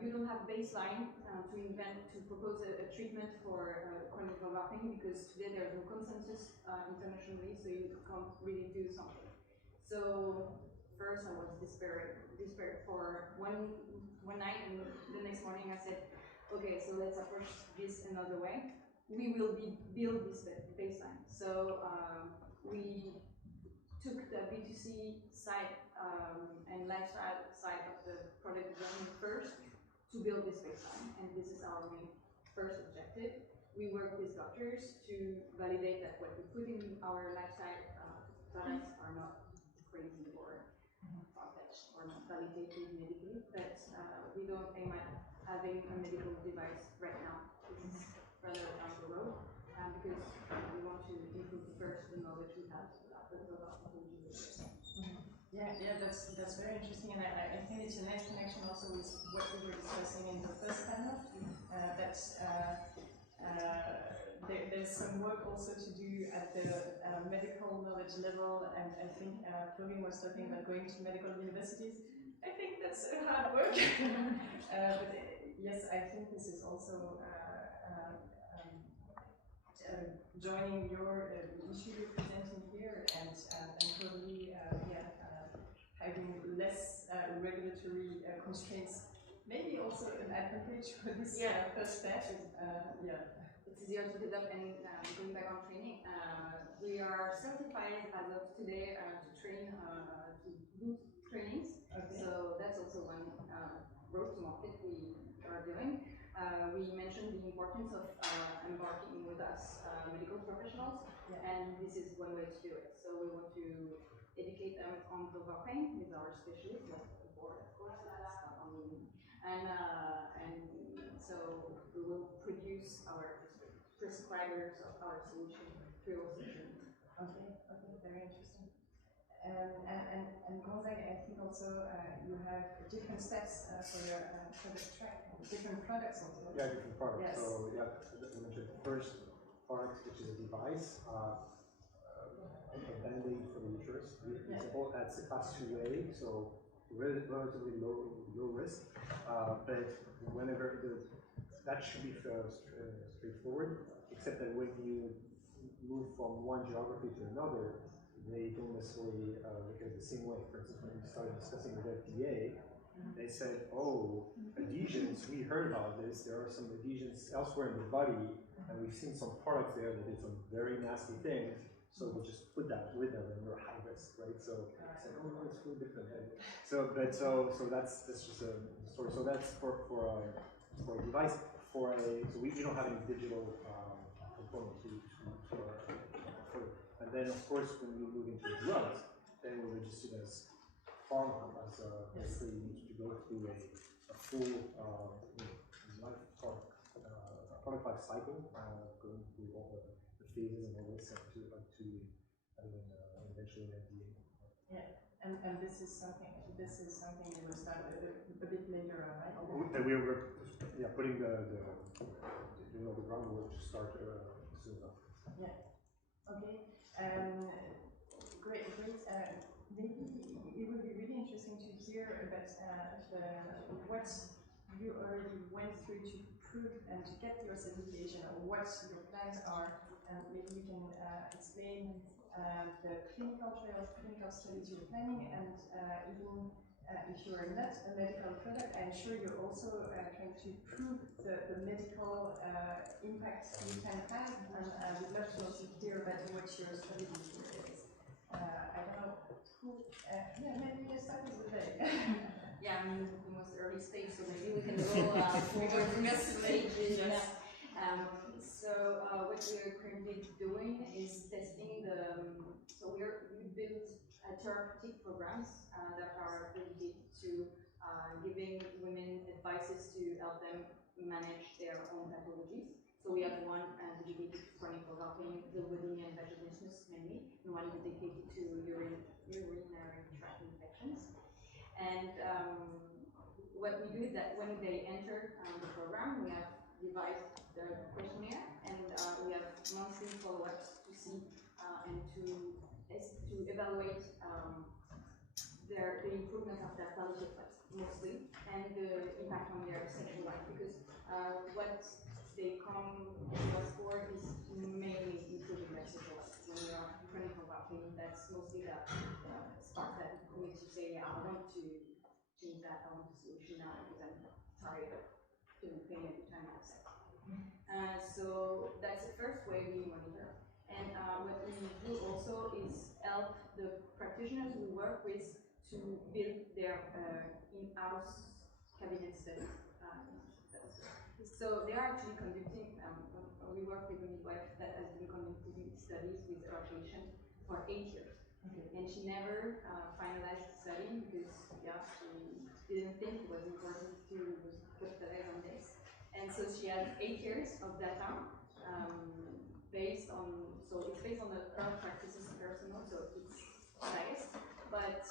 You don't have baseline to propose a treatment for chronic vulvar pain, because today there's no consensus internationally, so you can't really do something. So first I was desperate for one night, and the next morning I said, okay, so let's approach this another way. We will build this baseline. So we took the B2C side and lifestyle side of the product development first to build this baseline, and this is our main first objective. We work with doctors to validate that what we put in our lifestyle products are not crazy or far-fetched or not validated medically, but we don't aim at having a medical device right now. This is further down the road, because we want to improve first the knowledge we have about the pathology. Yeah, that's very interesting, and I think it's a nice connection also with what we were discussing in the first panel. There's some work also to do at the medical knowledge level, and I think Chloe was talking about going to medical universities. I think that's hard work, but yes, I think this is also joining your issue you're presenting here, and probably having less regulatory constraints, maybe also an advantage for this first step. It's easier to develop, and going back on training, we are certified as of today to train, to do trainings. Okay. So that's also one road to market we are doing. We mentioned the importance of embarking with us medical professionals, and this is one way to do it. So we want to educate them on vulvar pain with our specialists, the board, of course, that's not only me. And so we will produce our prescribers of our solution through our session. Okay, very interesting. And Gonzague, I think also you have different steps for your product track, different products also. Yeah, different products. Yes. So yeah, we mentioned the first product, which is a device, a band-aid for the uterus. That's a class 2A, so relatively low risk. But whenever that should be straightforward, except that when you move from one geography to another, they don't necessarily look at it the same way. For instance, when we started discussing with FDA, they said, oh, adhesions, we heard about this, there are some adhesions elsewhere in the body, and we've seen some products there that did some very nasty things, so we'll just put that with them and you're high risk, right? So I said, oh no, it's really different. So that's just a story. So that's for a device, so we don't have any digital component and then of course when we move into drugs, then we're registered as pharma, as basically you need to go through a full product life cycle, going through all the phases and all this, and to eventually an FDA. Yeah, and this is something you will start a bit later on, right? We're putting the groundwork to start soon enough. Yeah. Okay. Great. Maybe it would be really interesting to hear about what you already went through to prove and to get your certification, or what your plans are. Maybe you can explain the clinical trials, clinical studies you're planning, and even if you are not a medical product, I'm sure you're also trying to prove the medical impact you can have, and I would love to also hear about what your strategy is. I don't know who, maybe let's start with Vivek. Yeah, I'm in the most early stage, so maybe we can go forward from this stage. Yes. So what we're currently doing is testing so we built therapeutic programs that are dedicated to giving women advices to help them manage their own pathologies. So we have one dedicated to chronic vulvar pain, vulvodynia and vaginismus mainly, and one dedicated to urinary tract infections. And what we do is that when they enter the program, we have revised the questionnaire, and we have monthly follow-ups to see and to evaluate the improvement of their quality of life, mostly, and the impact on their sexual life, because what they come to us for is mainly improving their sexual life. When we are chronic pain, that's mostly the stuff that makes you say, I want to change that, I want a solution now because I'm tired of feeling pain every time I have sex. So that's the first way we monitor. And what we do also is help the practitioners we work with to build their in-house cabinet studies. So they are actually conducting, we work with a midwife that has been conducting studies with her patient for 8 years. Okay. And she never finalized the study because she didn't think it was important to capitalize on this. And so she has 8 years of data based on, so it's based on her practices personal, so it's biased, but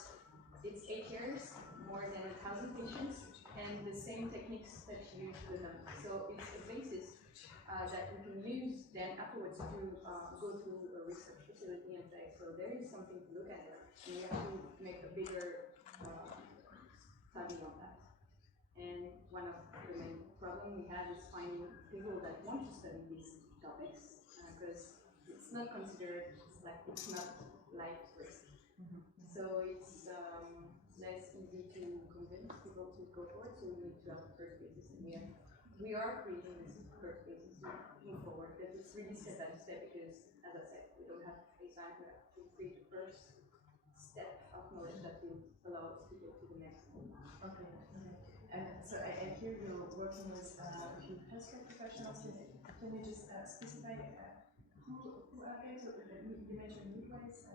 it's 8 years, more than 1,000 patients, and the same techniques that she used with them. So it's a basis that we can use then afterwards to go through a research facility and say, so there is something to look at there, and we have to make a bigger study on that. And one of the main problems we have is finding people that want to study these topics, because it's not considered, like, it's not life risk. So it's less easy to convince people to go for it, so we need to have the first basis, and we are creating this first basis to move forward, but it's really step by step, because, as I said, we don't have baseline, we have to create the first step of knowledge that will allow us to go to the next one. Okay. So I hear you're working with a few healthcare professionals. Can you just specify who are they? So you mentioned midwives.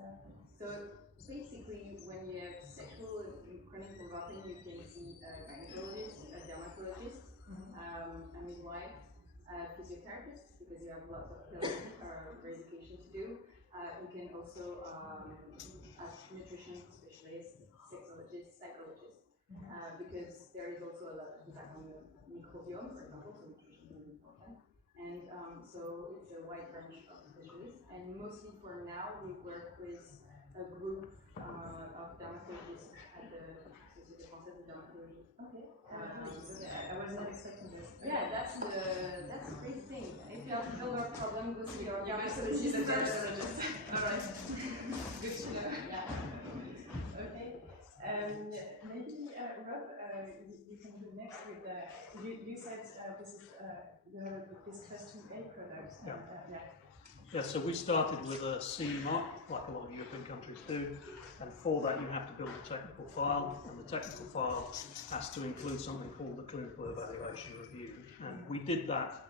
So basically, when you have sexual and chronic pain, you can see a gynecologist, a dermatologist, a midwife, a physiotherapist, because you have lots of therapy or education to do. You can also have nutrition specialists, sexologists, psychologists, because there is also a lot of impact on the microbiome, for example, so nutrition is important. And so it's a wide range of specialists, and mostly for now we work with a group of dermatologists at the Société Française de Dermatologie. Okay. I was not expecting this. Yeah, that's a great thing. If you have a shoulder problem, go see your dermatologist first. Alright. Good to know. Yeah. Okay. Maybe Rob, you can do next with you said this is this Class 2A product. Yeah. Yeah, so we started with a CE mark, like a lot of European countries do, and for that you have to build a technical file, and the technical file has to include something called the clinical evaluation review. And we did that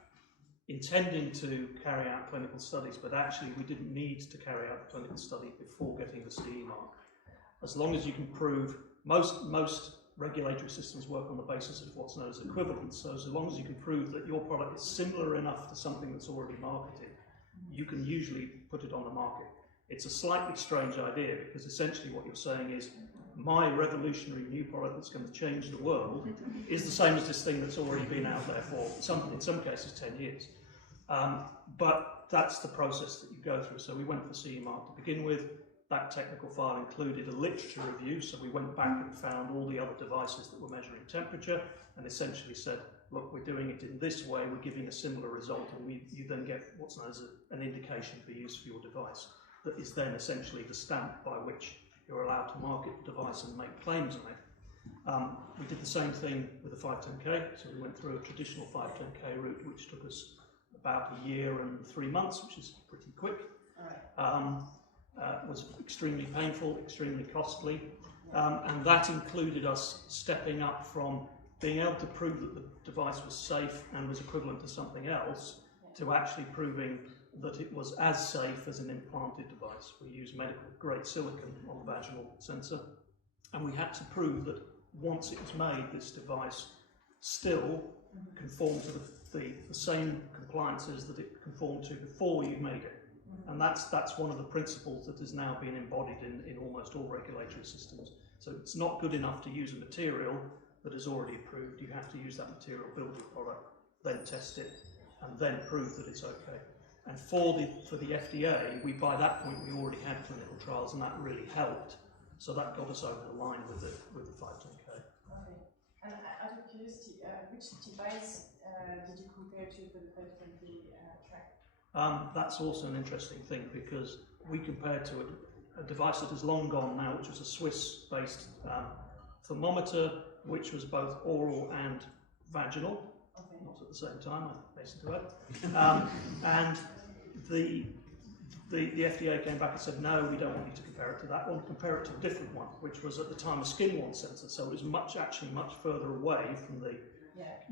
intending to carry out clinical studies, but actually we didn't need to carry out the clinical study before getting the CE mark. As long as you can prove, most regulatory systems work on the basis of what's known as equivalence, so as long as you can prove that your product is similar enough to something that's already marketed, you can usually put it on the market. It's a slightly strange idea, because essentially what you're saying is, my revolutionary new product that's going to change the world is the same as this thing that's already been out there for, in some cases, 10 years. But that's the process that you go through. So we went for CE mark to begin with. That technical file included a literature review, so we went back and found all the other devices that were measuring temperature and essentially said, look, we're doing it in this way, we're giving a similar result, and you then get what's known as an indication for use for your device that is then essentially the stamp by which you're allowed to market the device and make claims on it. We did the same thing with the 510K, so we went through a traditional 510K route, which took us about a year and 3 months, which is pretty quick. Was extremely painful, extremely costly, and that included us stepping up from being able to prove that the device was safe and was equivalent to something else, to actually proving that it was as safe as an implanted device. We use medical grade silicon on the vaginal sensor, and we had to prove that once it was made, this device still conformed to the same compliances that it conformed to before you made it. And that's one of the principles that has now been embodied in almost all regulatory systems. So it's not good enough to use a material that is already approved. You have to use that material, build your product, then test it, and then prove that it's okay. And for the FDA, by that point we already had clinical trials, and that really helped. So that got us over the line with the 510K. Okay. And out of curiosity, which device did you compare to for the 510K track? That's also an interesting thing, because we compared to a device that is long gone now, which was a Swiss-based thermometer, which was both oral and vaginal, not at the same time, I hasten to add. And the FDA came back and said, no, we don't want you to compare it to that one, compare it to a different one, which was at the time a skin-worn sensor, so it was actually much further away from the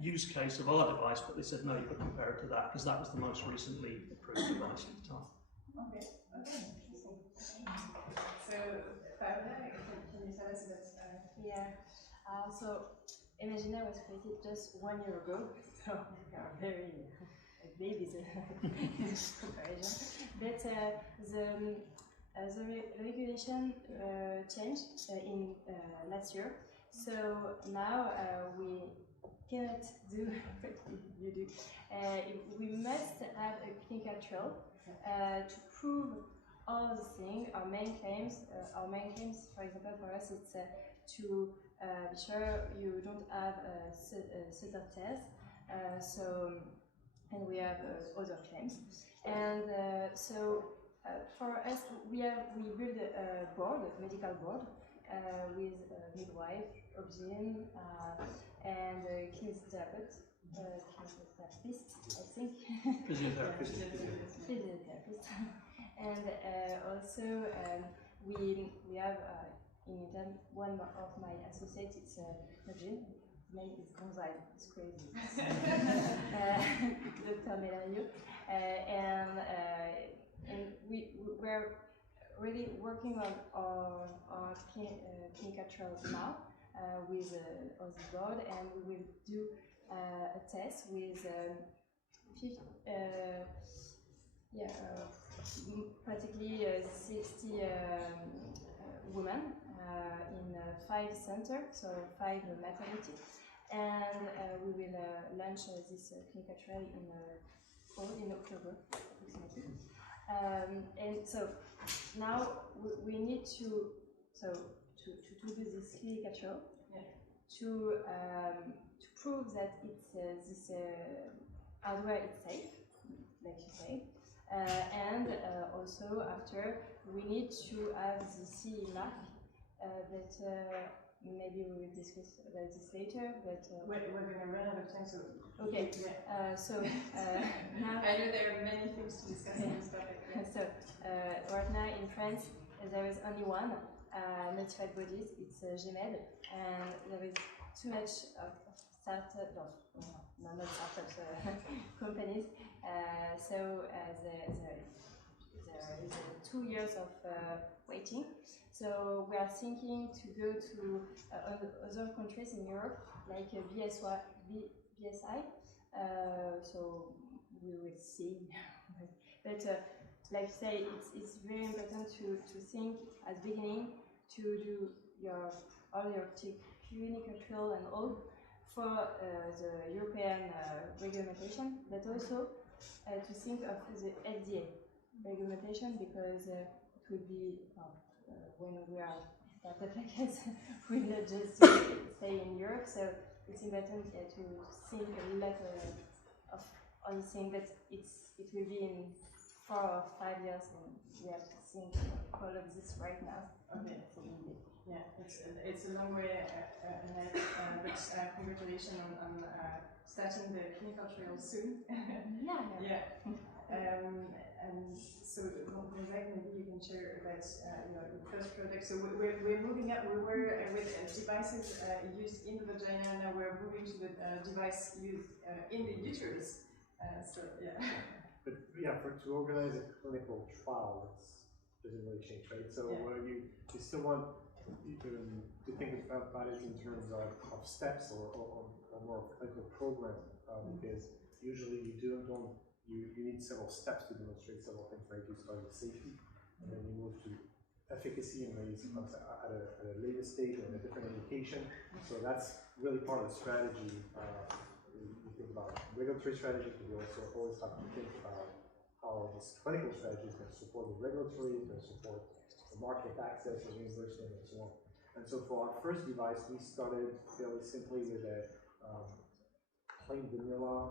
use case of our device, but they said, no, you've got to compare it to that, because that was the most recently approved device at the time. Okay, interesting. So, Paola, can you tell us about So Imagina was created just 1 year ago, so we are very babies in comparison. But the regulation changed in last year, so now we cannot do what you do. We must have a clinical trial to prove all the things, our main claims, for example, for us, it's to be sure you don't have a secteur test. And we have other claims. And for us, we build a board, a medical board, with a midwife, obgyn, and a kinesiotherapist, I think. Physiotherapist. Physiotherapist. And also we have in them one of my associates, it's obgyn. Name is Gonzalo, it's crazy. Dr. Melario. And we're really working on our clinical trials now with this board, and we will do a test with practically 60 women in 5 centers, so 5 maternity. And we will launch this clinical trial in October, approximately. And so now we need to do this clinical trial to prove that this hardware is safe, like you say, and also after we need to have the CE mark that. Maybe we will discuss about this later, but we're going to run out of time, so okay. Now I know there are many things to discuss on this topic. So right now in France there is only one notified bodies. It's GMED, and there is too much of not startups, companies. So there is 2 years of waiting. So we are thinking to go to other countries in Europe, like BSI. So we will see. But like I say, it's very important to think at the beginning to do all your clinical trial and all for the European regulation, but also to think of the FDA regulation, because it will be when we are started like this, we not just stay in Europe. So it's important to think a lot on things that it will be in 4 or 5 years, and we have to think all of this right now. Okay. Yeah, it's a long way ahead, but congratulations on starting the clinical trial soon. Yeah. And so, maybe you can share about your first project. So we're moving up. We were with devices used in the vagina. Now we're moving to the device used in the uterus. But to organize a clinical trial, it doesn't really change, right? So you still want to think about it in terms of steps or more of a clinical program, because usually you need several steps to demonstrate several things, right? You start with safety, and then you move to efficacy and maybe at a later stage or in a different indication. So that's really part of the strategy. We think about regulatory strategy, but we also always have to think about how this clinical strategy is going to support the regulatory, is going to support the market access and reimbursement and so on. And so for our first device, we started fairly simply with a plain vanilla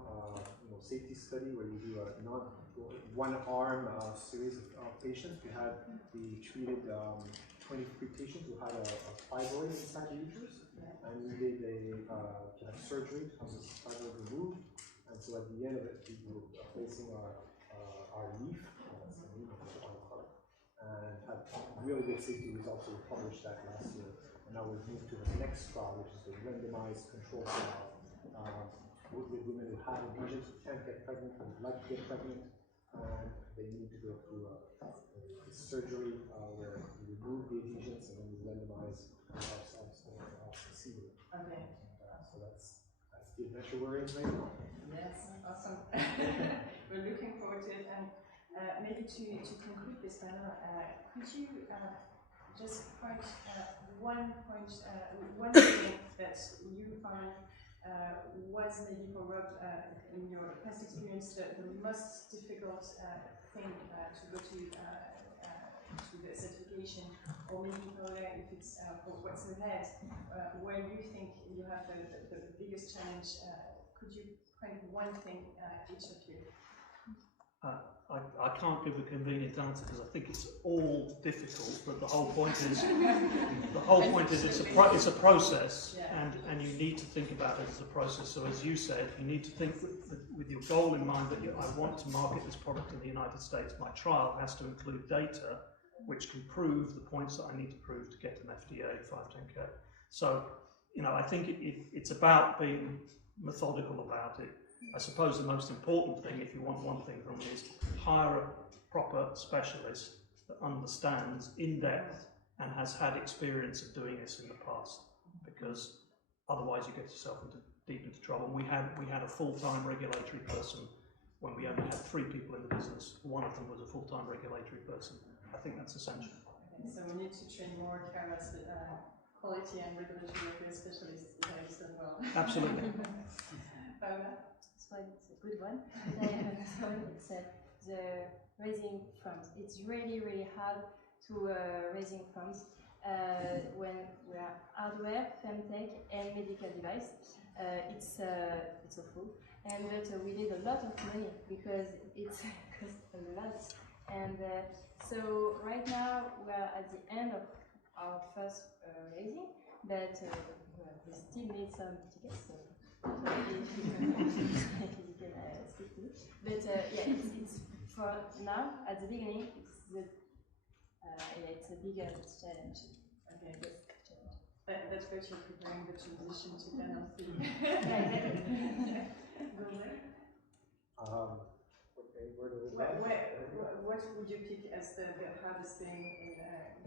safety study where you do a one-arm series of patients. We treated 23 patients who had a fibroid inside the uterus, and we did a surgery to have this fibroid removed. And so at the end of it, we were placing our leaf, and had really good safety results. So we published that last year, and now we've moved to the next trial, which is the randomized control trial with women who have adhesions, who can't get pregnant, who would like to get pregnant, and they need to go through a surgery where we remove the adhesions and then we randomize ourselves to placebo. Okay. So that's the adventure we're in right now. Yes, awesome. We're looking forward to it. And maybe to conclude this panel, could you just point one thing that you found was maybe for Rob in your past experience the most difficult thing to go to the certification, or maybe if it's for what's ahead, where you think you have the biggest challenge? Could you point one thing, each of you? I can't give a convenient answer because I think it's all difficult. But the whole point is, it's a process, and you need to think about it as a process. So as you said, you need to think with your goal in mind that I want to market this product in the United States. My trial has to include data which can prove the points that I need to prove to get an FDA 510K. So I think it's about being methodical about it. I suppose the most important thing, if you want one thing from me, is hire a proper specialist that understands in depth and has had experience of doing this in the past, because otherwise you get yourself deep into trouble. And we had a full-time regulatory person when we only had 3 people in the business. One of them was a full-time regulatory person. I think that's essential. Okay, so we need to train more CARAS quality and regulatory affairs specialists as well. Absolutely. Paola? It's a good one. It's the raising funds. It's really, really hard to raising funds when we are hardware, FemTech, and medical device. It's awful. And but we need a lot of money because it costs a lot. And so right now we are at the end of our first raising, but we still need some tickets. So you can stick to it. But it's for now, at the beginning, it's a bigger challenge. Okay, that's great. You're preparing the transition to panel 3. What would you pick as the hardest thing in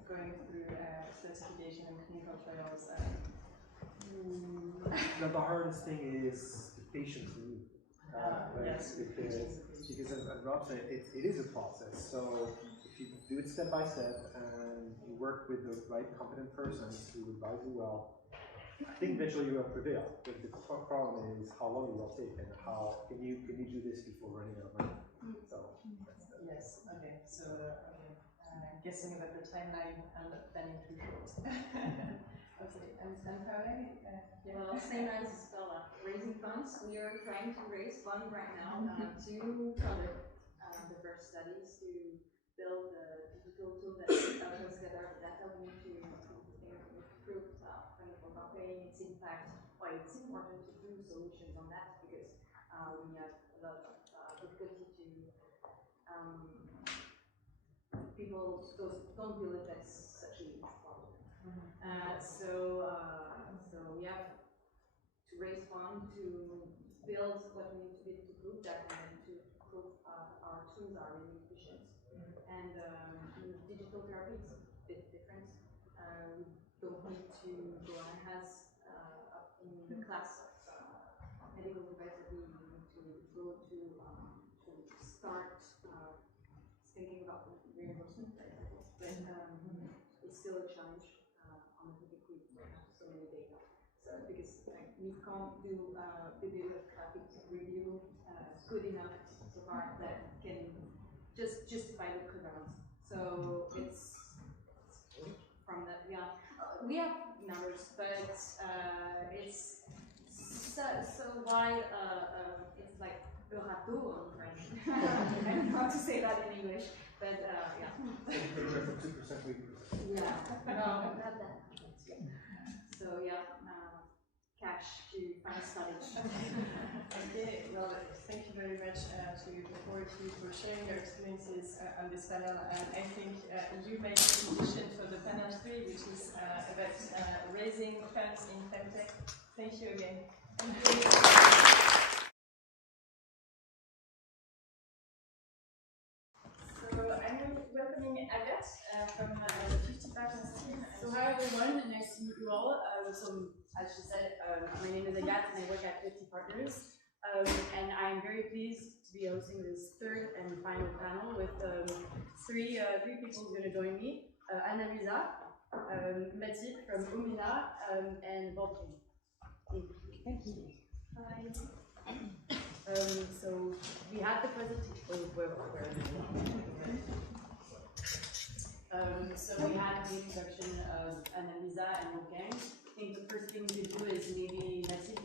going through certification and clinical trials? The hardest thing is the patient's need. Yes. Because as Rob said, it is a process. So if you do it step by step and you work with the right competent persons who advise you well, I think eventually you will prevail. But the problem is how long it will take and how can you do this before running out of money. So yes. Okay. So guessing about the timeline and planning too short. Okay. And Paola? Well, same as Stella, raising funds. We are trying to raise funds right now to conduct the first studies to build the digital tool that helps us gather the data we need to improve clinical campaign, its impact, why it's important to do solutions on that, because we have a lot of difficulty to people don't believe that's such a huge problem. So we have to raise funds to build what we need to do to prove that, and then to prove our tools are really efficient. And digital therapy is a bit different. We don't need to go on as in the class of medical device that we need to go to start thinking about reimbursement, for example. But still a challenge on the topic we have so many data. So because we can't do bibliographic review good enough so far that can just justify the equivalence. So it's from that, yeah, we have numbers, but it's so wide. It's like le râteau in French. I don't know how to say that in English, but yeah. Yeah, no, not that. So yeah, cash to find studies. Okay, well, thank you very much to the four of you for sharing your experiences on this panel. And I think you made a decision for the panel 3, which is about raising funds in FemTech. Thank you again. Thank you. So I'm welcoming Agathe from the 50partners team. So hi everyone, and nice to meet you all. So as she said, my name is Agathe and I work at 50partners. And I'm very pleased to be hosting this third and final panel with three people who are going to join me. Annalisa, Mathilde from Omina, and Volkin. Thank you. Hi. So we had the presentation. So we had the introduction of Annalisa and Volkin. I think the first thing we could do is maybe Mathilde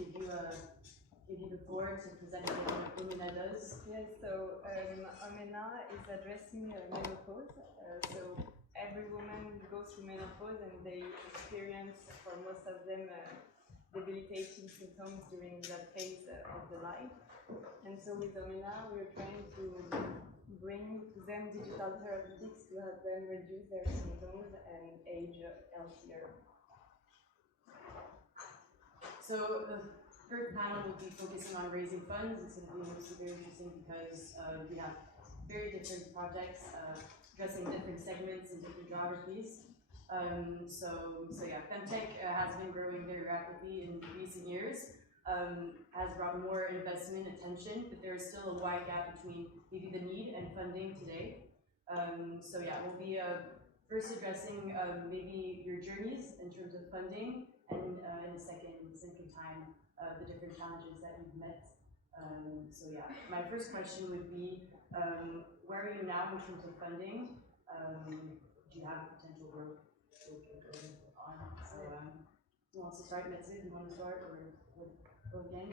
give you the floor to present what Omina does. Yes, so Omina is addressing menopause. So every woman goes through menopause and they experience, for most of them, debilitating symptoms during that phase of the life. And so with Omina, we're trying to bring to them digital therapeutics to help them reduce their symptoms and age healthier. So the third panel will be focusing on raising funds. It's going to be mostly very interesting because we have very different projects addressing different segments and different geographies. So yeah, FemTech has been growing very rapidly in recent years, has brought more investment attention, but there is still a wide gap between maybe the need and funding today. So yeah, we'll be first addressing maybe your journeys in terms of funding, and in the second time, the different challenges that you've met. So yeah, my first question would be, where are you now in terms of funding? Do you have potential growth on? So who wants to start? Mathilde, you want to start, or again?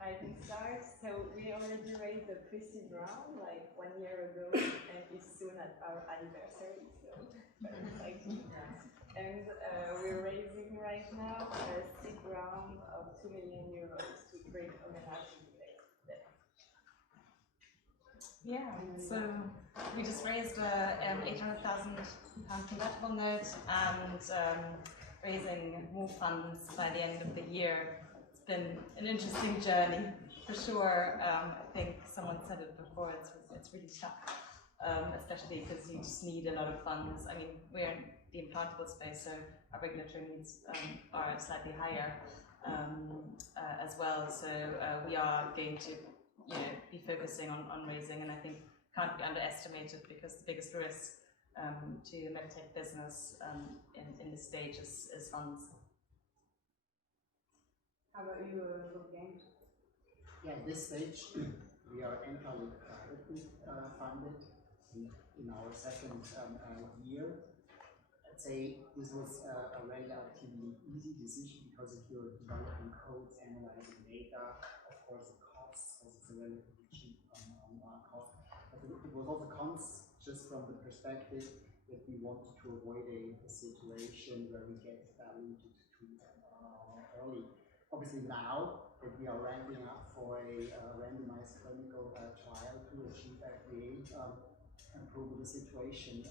I can start. So we already raised a pre-seed round like 1 year ago, and it's soon at our anniversary, so very exciting. And we're raising right now a seed round of 2 million euros to bring Omina to the next step. Yeah, so we just raised an £800,000 convertible note and raising more funds by the end of the year. It's been an interesting journey, for sure. I think someone said it before, it's really tough, especially because you just need a lot of funds. I mean, we're in the implantable space, so our regulatory needs are slightly higher as well. So we are going to be focusing on raising, and I think can't be underestimated because the biggest risk to a medtech business in this stage is funds. How about you, Wolfgang? Yeah, at this stage, we are entirely privately funded in our second year. I'd say this was a relatively easy decision because if you're developing codes, analyzing data, of course it costs, because it's a relatively cheap cost. But it was also conscious from the perspective that we wanted to avoid a situation where we get diluted too early. Obviously now that we are ramping up for a randomized clinical trial to achieve FDA approval, the situation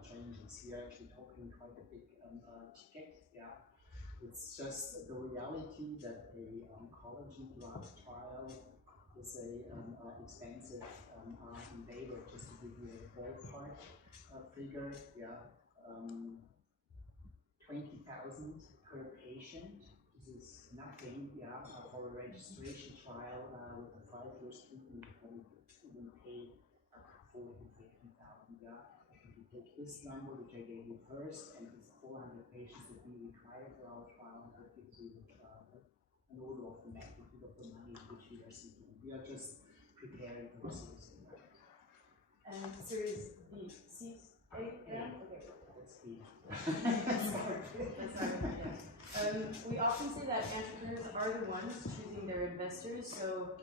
changes. We are actually talking quite a big ticket. Yeah, it's just the reality that a oncology drug trial is a expensive endeavor. Just to give you a ballpark figure, yeah, 20,000 per patient. This is nothing, yeah, for a registration trial with a 5 year treatment. You can pay 40,000 to 50,000, yeah, to you take this number, which I gave you first, and this 400 patients that we require for our trial, that gives you an order of the magnitude of the money which we are seeking. We are just preparing for the Series A. And Series B, C, A, yeah? Okay. That's B. We often say that entrepreneurs are the ones choosing their investors. So,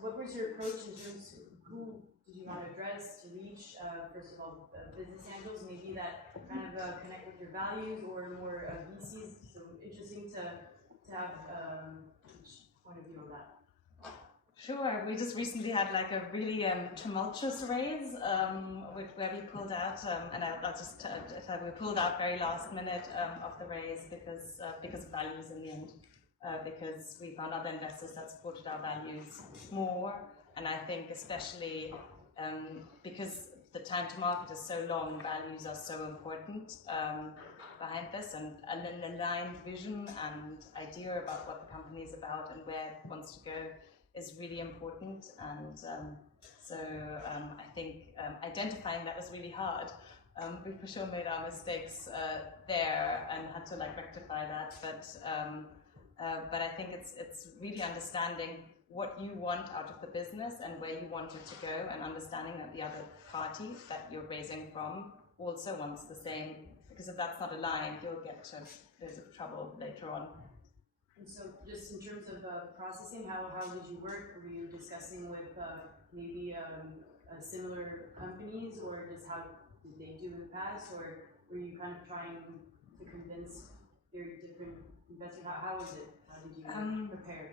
what was your approach in terms of who did you want to address to reach? First of all, business angels, maybe that kind of connect with your values, or more VCs. So interesting to have each point of view on that. Sure, we just recently had like a really tumultuous raise where we pulled out, and I'll just tell we pulled out very last minute of the raise because of values in the end, because we found other investors that supported our values more, and I think especially because the time to market is so long, values are so important behind this, and an aligned vision and idea about what the company is about and where it wants to go is really important, and I think identifying that was really hard. We for sure made our mistakes there and had to like rectify that, but I think it's really understanding what you want out of the business and where you want it to go, and understanding that the other party that you're raising from also wants the same, because if that's not aligned, you'll get to loads of trouble later on. And so, just in terms of processing, how did you work? Were you discussing with maybe similar companies, or just how did they do in the past, or were you kind of trying to convince very different investors? How was it? How did you prepare?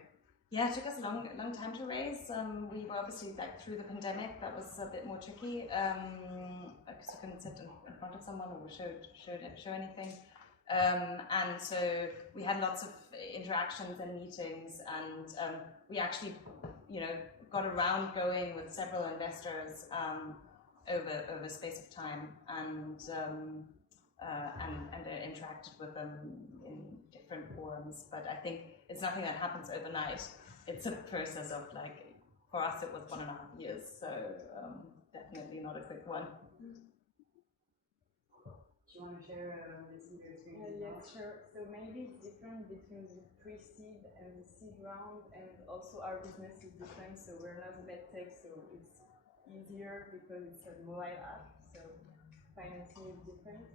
Yeah, it took us a long time to raise. We were obviously like through the pandemic, that was a bit more tricky because you couldn't sit in front of someone or show anything. And so we had lots of interactions and meetings, and we actually, got around going with several investors over a space of time, and interacted with them in different forums. But I think it's nothing that happens overnight. It's a process of like, for us it was 1.5 years, so definitely not a quick one. Do you want to share your experience? Yes, sure. So maybe it's different between the pre-seed and the seed round, and also our business is different. So we're not a medtech, so it's easier because it's a mobile app, so financing is different.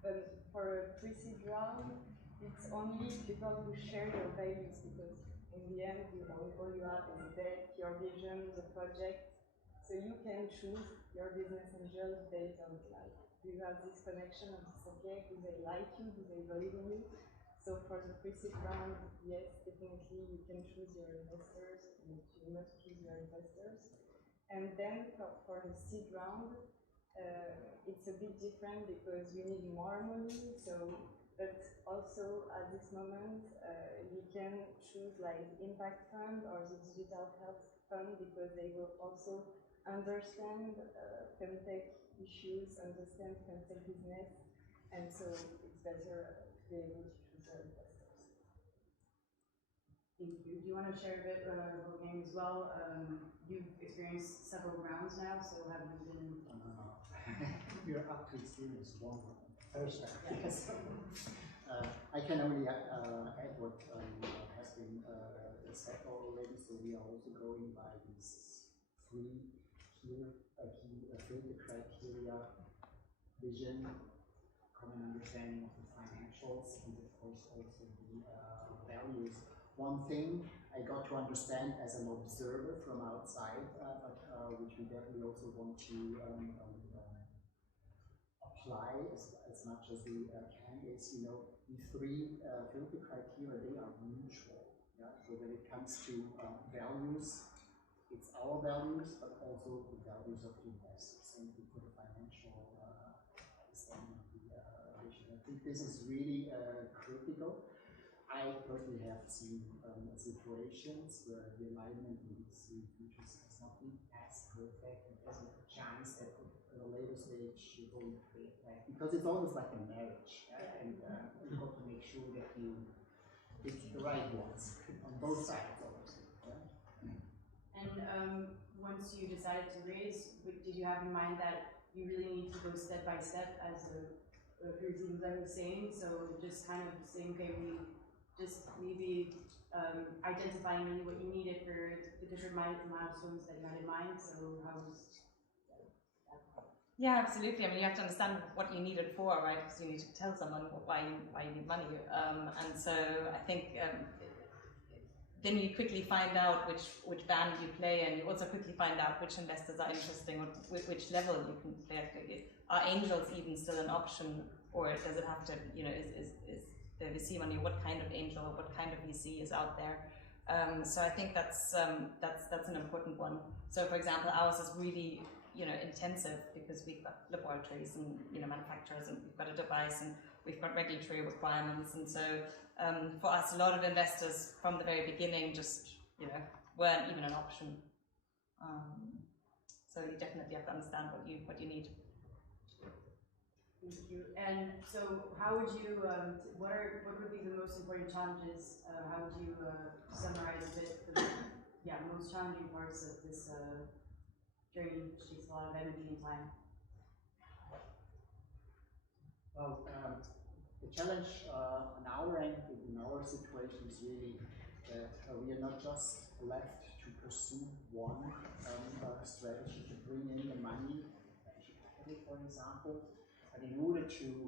But for a pre-seed round, it's only people who share your values, because in the end, all you have is debt, your vision, the project. So you can choose your business angels based on like, do you have this connection of this okay? Do they like you? Do they believe in you? So for the pre-seed round, yes, definitely you can choose your investors, and you must choose your investors. And then for the seed round, it's a bit different because you need more money. So, but also at this moment, you can choose like impact fund or the digital health fund, because they will also understand FemTech issues, understand FemTech business, and so it's better to be able to choose your investors. Thank you. Do you want to share a bit about game as well? You've experienced several rounds now, so have you been? We're up to experience one first round. Yes. I can only add what has been said already. So we are also going by these three key filter criteria: vision, common understanding of the financials, and of course also the values. One thing I got to understand as an observer from outside, which we definitely also want to apply as much as we can, is, these three filter criteria, they are mutual. Yeah? So when it comes to values, it's our values, but also the values of the investors. Same thing for the financial understanding of the vision. I think this is really critical. I personally have seen situations where the alignment in these three features has not been as perfect, and there's a chance that at a later stage you're going to create that. Because it's almost like a marriage, and you've got to make sure that you pick the right ones on both sides, obviously. Yeah? And once you decided to raise, did you have in mind that you really need to go step by step, as Hirzi was saying. So just kind of saying, okay, we just maybe identifying really what you needed for the different milestones that you had in mind. So how was Yeah, absolutely. I mean, you have to understand what you need it for, right? Because you need to tell someone why you need money. And so I think then you quickly find out which band you play, and you also quickly find out which investors are interesting, or which level you can play. Are angels even still an option, or does it have to, you know, is the VC money, what kind of angel or what kind of VC is out there? So I think that's an important one. So for example, ours is really, you know, intensive because we've got laboratories and, you know, manufacturers, and we've got a device, and we've got regulatory requirements. And so for us, a lot of investors from the very beginning just, you know, weren't even an option. So you definitely have to understand what you need. Thank you. And so, how would you? What would be the most important challenges? How would you summarize a bit the most challenging parts of this journey, which takes a lot of energy and time? Well, the challenge on our end, in our situation, is really that we are not just left to pursue one strategy to bring in the money, venture capital, for example. But in order to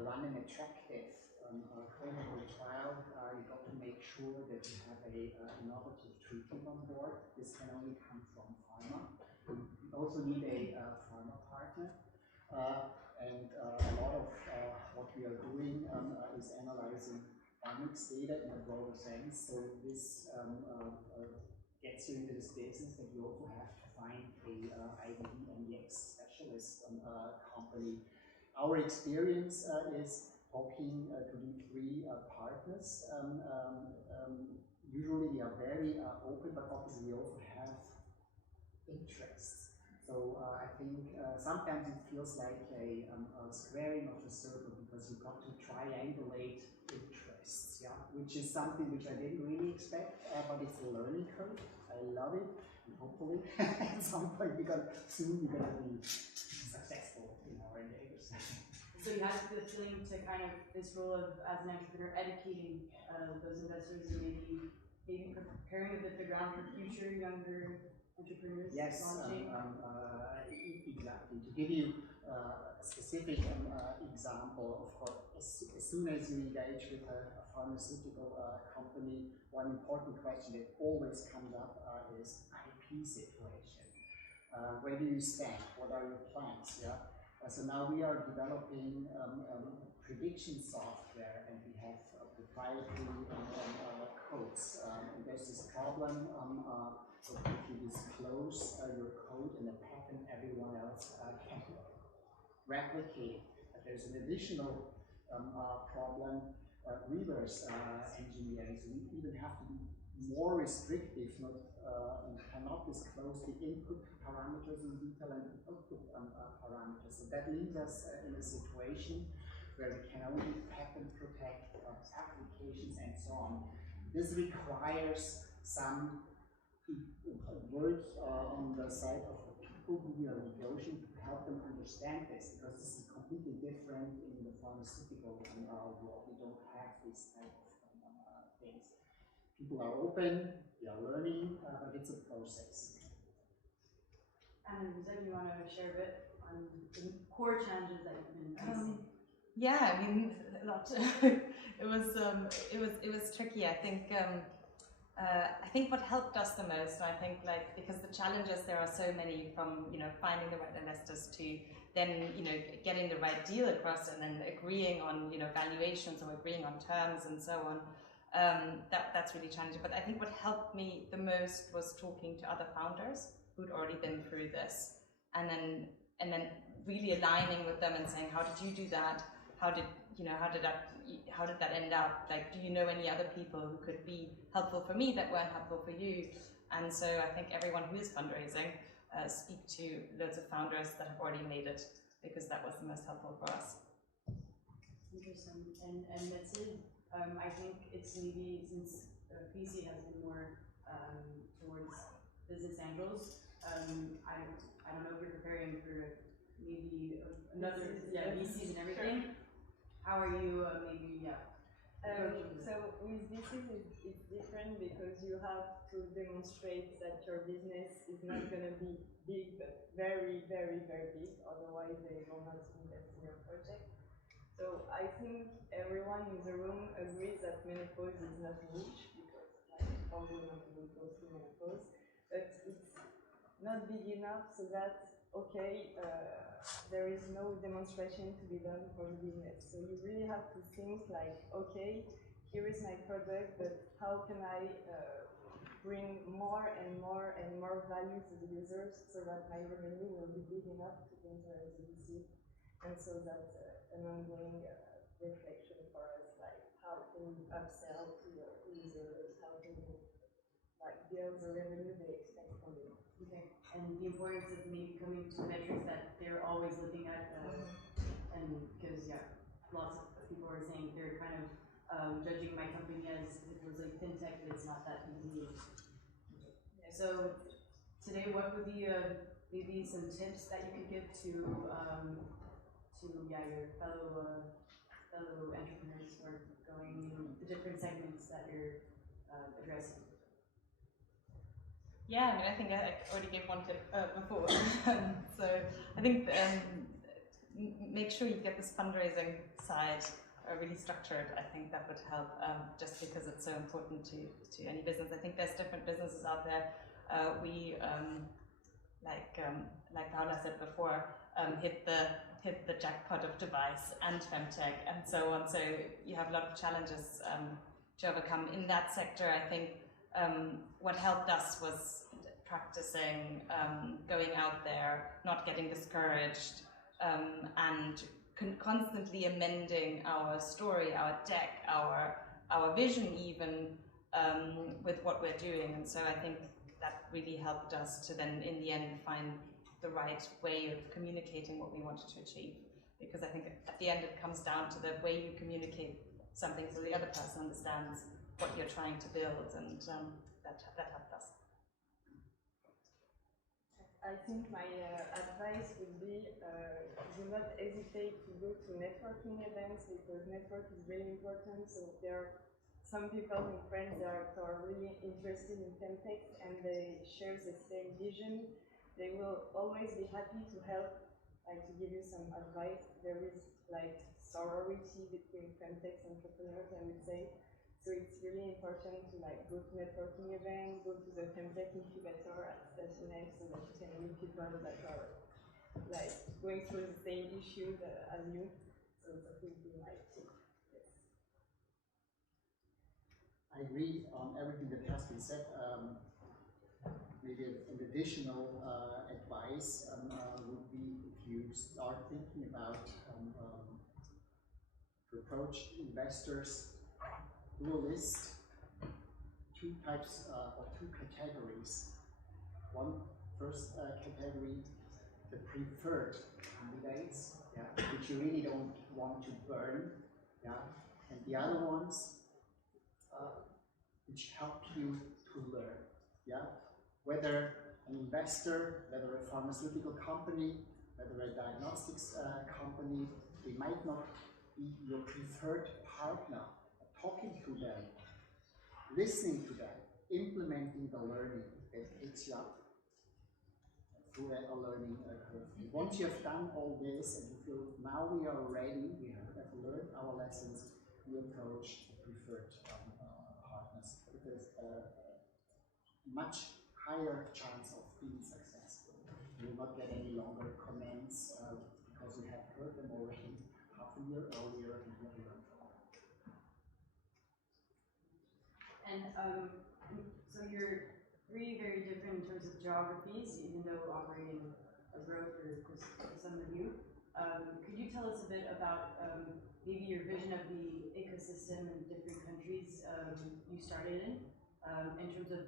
run an attractive clinical trial, you got to make sure that you have a innovative treatment on board. This can only come from pharma. You also need a pharma partner. And a lot of what we are doing is analyzing omics data in a broader sense. So this gets you into this business that you also have to find a IVD and DX specialist company. Our experience is talking to the three partners. Usually we are very open, but obviously we also have interests. So I think sometimes it feels like a squaring of a circle, because you've got to triangulate interests, yeah, which is something which I didn't really expect, but it's a learning curve. I love it, and hopefully at some point we're going to be successful in our endeavors. So you have the feeling to kind of this role of, as an entrepreneur, educating those investors and maybe preparing a bit the ground for future younger entrepreneurs. Yes, exactly. To give you a specific example, of course, as soon as you engage with a pharmaceutical company, one important question that always comes up is IP situation. Where do you stand? What are your plans? Yeah. So now we are developing prediction software, and we have proprietary codes. And there's this problem. So if you disclose your code in a patent, everyone else can replicate. But there's an additional problem, reverse engineering. So we even have to be more restrictive, and cannot disclose the input parameters in detail and the output parameters. So that leaves us in a situation where we can only patent protect applications and so on. This requires some work on the side of the people who we are negotiating to help them understand this, because this is completely different in the pharmaceutical world. We don't have this type of things. People are open, we are learning, but it's a process. And Zeb, you want to share a bit on the core challenges that you've been facing? Yeah, I mean, a lot. it was tricky. I think what helped us the most, I think, like, because the challenges, there are so many, from, you know, finding the right investors to then, you know, getting the right deal across, and then agreeing on, you know, valuations or agreeing on terms and so on. That's really challenging. But I think what helped me the most was talking to other founders who'd already been through this, and then really aligning with them and saying, how did you do that? How did that end up? Like, do you know any other people who could be helpful for me that weren't helpful for you? And so I think everyone who is fundraising, speak to loads of founders that have already made it, because that was the most helpful for us. Interesting. And that's it. I think it's maybe, since PC has been more towards business angels, I don't know if you're preparing for maybe another VCs and everything. How are you So with VCs, it's different because you have to demonstrate that your business is not going to be big, but very, very, very big. Otherwise, they will not invest in your project. So I think everyone in the room agrees that menopause is not niche because like all women will go through menopause, but it's not big enough so that there is no demonstration to be done for the business. So you really have to think like, okay, here is my product, but how can I bring more and more and more value to the users so that my revenue will be big enough to enter the VC, and so that's an ongoing reflection for us, like how can you upsell to your users, how can you like build the revenue they expect from you. Okay. And the importance of maybe coming to metrics that they're always looking at, and because lots of people are saying they're kind of judging my company as if it was like fintech, but it's not that easy. So today, what would be maybe some tips that you could give to your fellow entrepreneurs who are going in the different segments that you're addressing? Yeah, I mean, I think I already gave one tip before. So I think make sure you get this fundraising side really structured. I think that would help, just because it's so important to any business. I think there's different businesses out there. We, like Paula said before, hit the jackpot of device and FemTech and so on. So you have a lot of challenges to overcome in that sector. I think what helped us was practicing, going out there, not getting discouraged, and constantly amending our story, our deck, our vision even, with what we're doing. And so I think that really helped us to then in the end find the right way of communicating what we wanted to achieve. Because I think at the end it comes down to the way you communicate something so the other person understands what you're trying to build, and that helped us. I think my advice would be do not hesitate to go to networking events, because network is really important. So there are some people in France that are really interested in FemTech and they share the same vision. They will always be happy to help, like to give you some advice. There is like sorority between FemTech entrepreneurs, I would say. So it's really important to like go to networking events, go to the FemTech incubator at Station F so that you can meet people that are like going through the same issues as you. So that would be my tip. Yes. I agree on everything that has been said. Maybe an additional advice would be if you start thinking about to approach investors, do a list, two types or two categories. First category, the preferred candidates, which you really don't want to burn, and the other ones which help you to learn, whether an investor, whether a pharmaceutical company, whether a diagnostics company, they might not be your preferred partner. Talking to them, listening to them, implementing the learning that takes you up through a learning curve. Once you have done all this and you feel now we are ready, we have learned our lessons, we approach preferred partners with a much higher chance of being successful. You will not get any longer comments because you have heard them already half a year earlier and what you learned from them. And so you're three very different in terms of geographies, even though operating abroad for some of you. Could you tell us a bit about maybe your vision of the ecosystem in different countries you started in terms of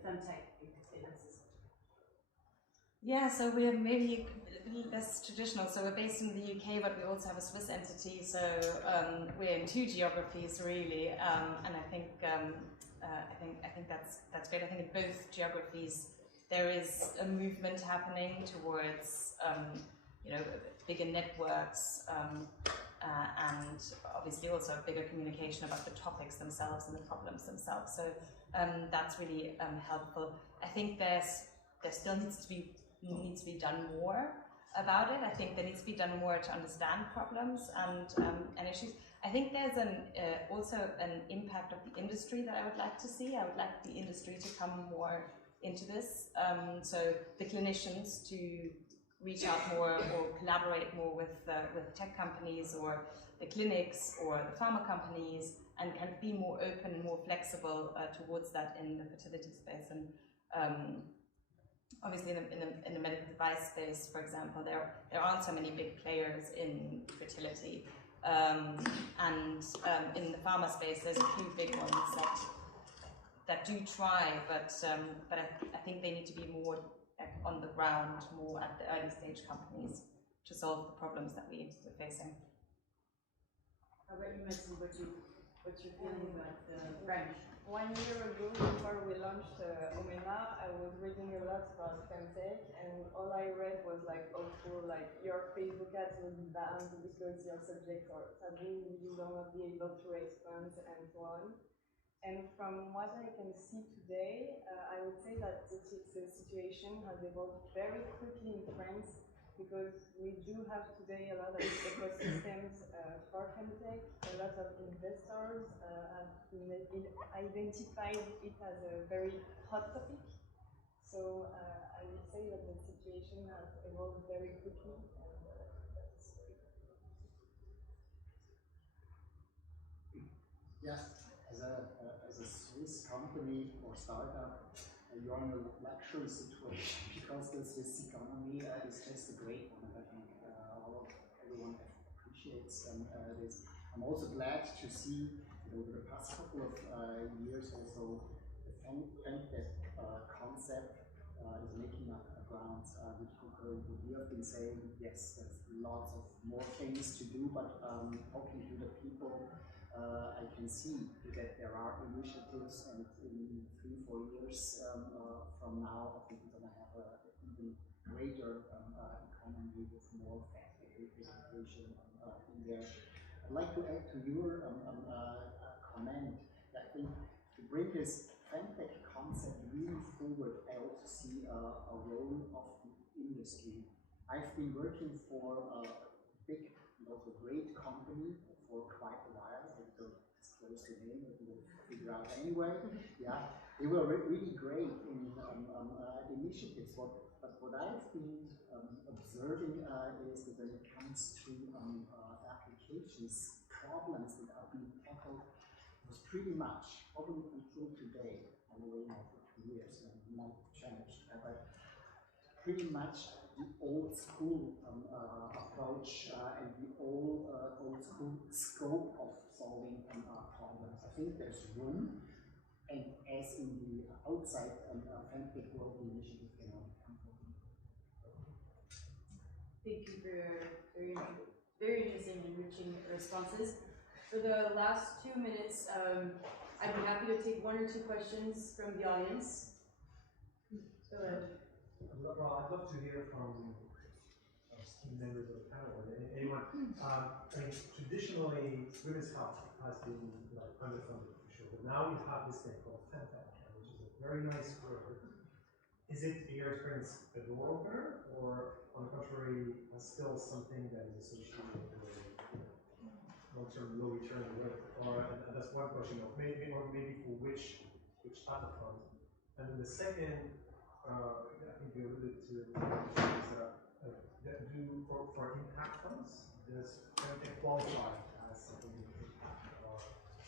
FemTech ecosystem? Yeah, so we're maybe a little less traditional. So we're based in the UK, but we also have a Swiss entity. So we're in two geographies really, and I think that's great. I think in both geographies there is a movement happening towards bigger networks, and obviously also bigger communication about the topics themselves and the problems themselves. So that's really helpful. I think there still needs to be done more about it. I think there needs to be done more to understand problems and issues. I think there's also an impact of the industry that I would like to see. I would like the industry to come more into this. So the clinicians to reach out more or collaborate more with tech companies or the clinics or the pharma companies, and kind of be more open and more flexible towards that in the fertility space. And obviously in the medical device space, for example, there aren't so many big players in fertility. And in the pharma space, there's a few big ones that do try, but I think they need to be more on the ground, more at the early stage companies to solve the problems that we're facing. How about you, Matthew? What's your feeling about French? 1 year ago, before we launched Omena, I was reading a lot about FemTech, and all I read was like, your Facebook ads will be banned because your subjects are taboo, you will not be able to raise funds, and so on. And from what I can see today, I would say that the situation has evolved very quickly in France, because we do have today a lot of ecosystems for FemTech. A lot of investors have identified it as a very hot topic. So I would say that the situation has evolved very quickly, and that's very good. Yes, as a Swiss company or startup, you're in a luxury situation because the Swiss economy is just a great one. I think everyone appreciates this. I'm also glad to see that over the past couple of years also the FemTech concept is making a ground, which concurrent with what you have been saying. Yes, there's lots of more things to do, but talking to the people, I can see that there are initiatives, and in 3-4 years from now, I think we're going to have an even greater economy with more education in there. I'd like to add to your comment that I think to bring this FemTech concept really forward, I also see a role of the industry. I've been working for a big, also great company for quite a while. I don't disclose the name, but we'll figure out anyway. Yeah, they were really great in initiatives. But what I've been observing is that when it comes to applications, problems that are being tackled was pretty much, probably until today, I'm away now for 2 years and it might change, but pretty much the old school approach and the old school scope of solving problems. I think there's room, and as in the outside FemTech World Initiative can only come from. Thank you for your very interesting and enriching responses. For the last 2 minutes, I'd be happy to take 1 or 2 questions from the audience. Go ahead. Well, I'd love to hear from esteemed members of the panel, or anyone. I mean, traditionally, women's health has been underfunded for sure, but now we have this thing called FemTech, which is a very nice word. Is it, in your experience, a door opener, or on the contrary, still something that is associated with long-term low return work? Or that's one question, or maybe for which type of fund. And then the second, I think you alluded to it, is that for impact funds, does FemTech qualify as something in impact or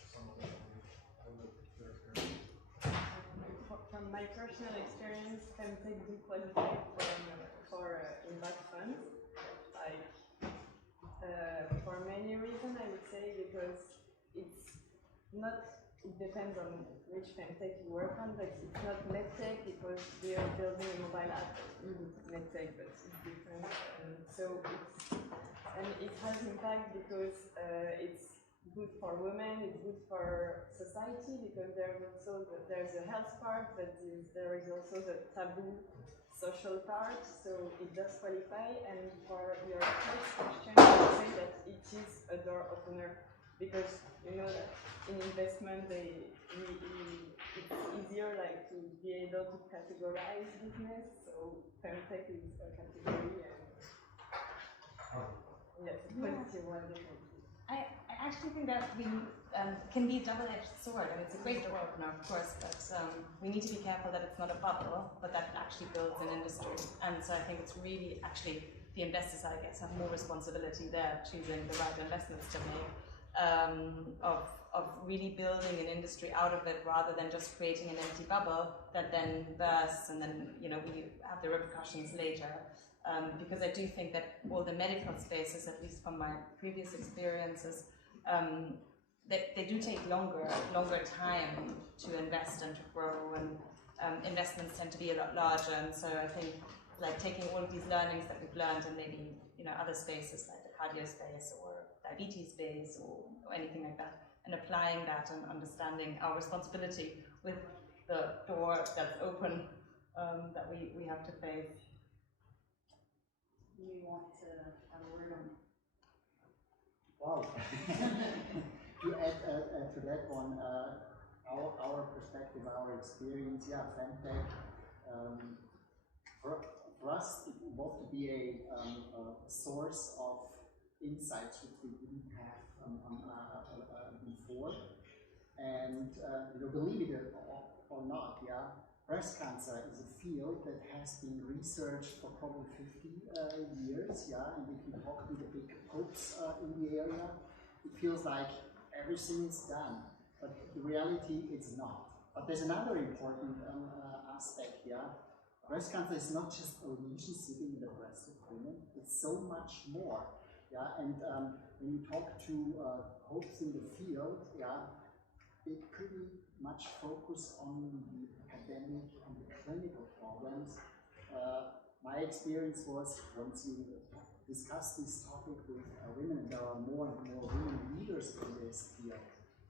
something? From my personal experience, FemTech do qualify for impact funds. Like, for many reasons, I would say, because it's not. It depends on which FemTech you work on, but it's not medtech because they are building a mobile app. Medtech, but it's different. And it has impact because it's good for women, it's good for society, because there's a health part, but there is also the taboo social part, so it does qualify. And for your first question, I would say that it is a door opener, because you know that in investment, it's easier like to be able to categorize business. So FemTech is a category, and yes, a positive one definitely. I actually think that we can be a double-edged sword. I mean, it's a great door opener, of course, but we need to be careful that it's not a bubble, but that it actually builds an industry. And so I think it's really actually the investors, I guess, have more responsibility there, choosing the right investments to make, of really building an industry out of it, rather than just creating an empty bubble that then bursts, and then we have the repercussions later. Because I do think that all the medical spaces, at least from my previous experiences, they do take longer time to invest and to grow, and investments tend to be a lot larger. And so I think like taking all of these learnings that we've learned in maybe other spaces like the cardio space or diabetes space or anything like that, and applying that and understanding our responsibility with the door that's open that we have to face. Do you want to have a word on? Wow. To add to that one, our perspective, our experience, yeah, FemTech, for us, it evolved to be a source of insights which we didn't have before. And believe it or not, yeah, breast cancer is a field that has been researched for probably 50 years, yeah, and if you talk to the big folks in the area, it feels like everything is done, but the reality is not. But there's another important aspect, yeah. Breast cancer is not just a lesion sitting in the breast of women, it's so much more, yeah, and when you talk to folks in the field, yeah, they pretty much focus on the academic and the clinical problems. My experience was, once you discuss this topic with women, and there are more and more women leaders in this field,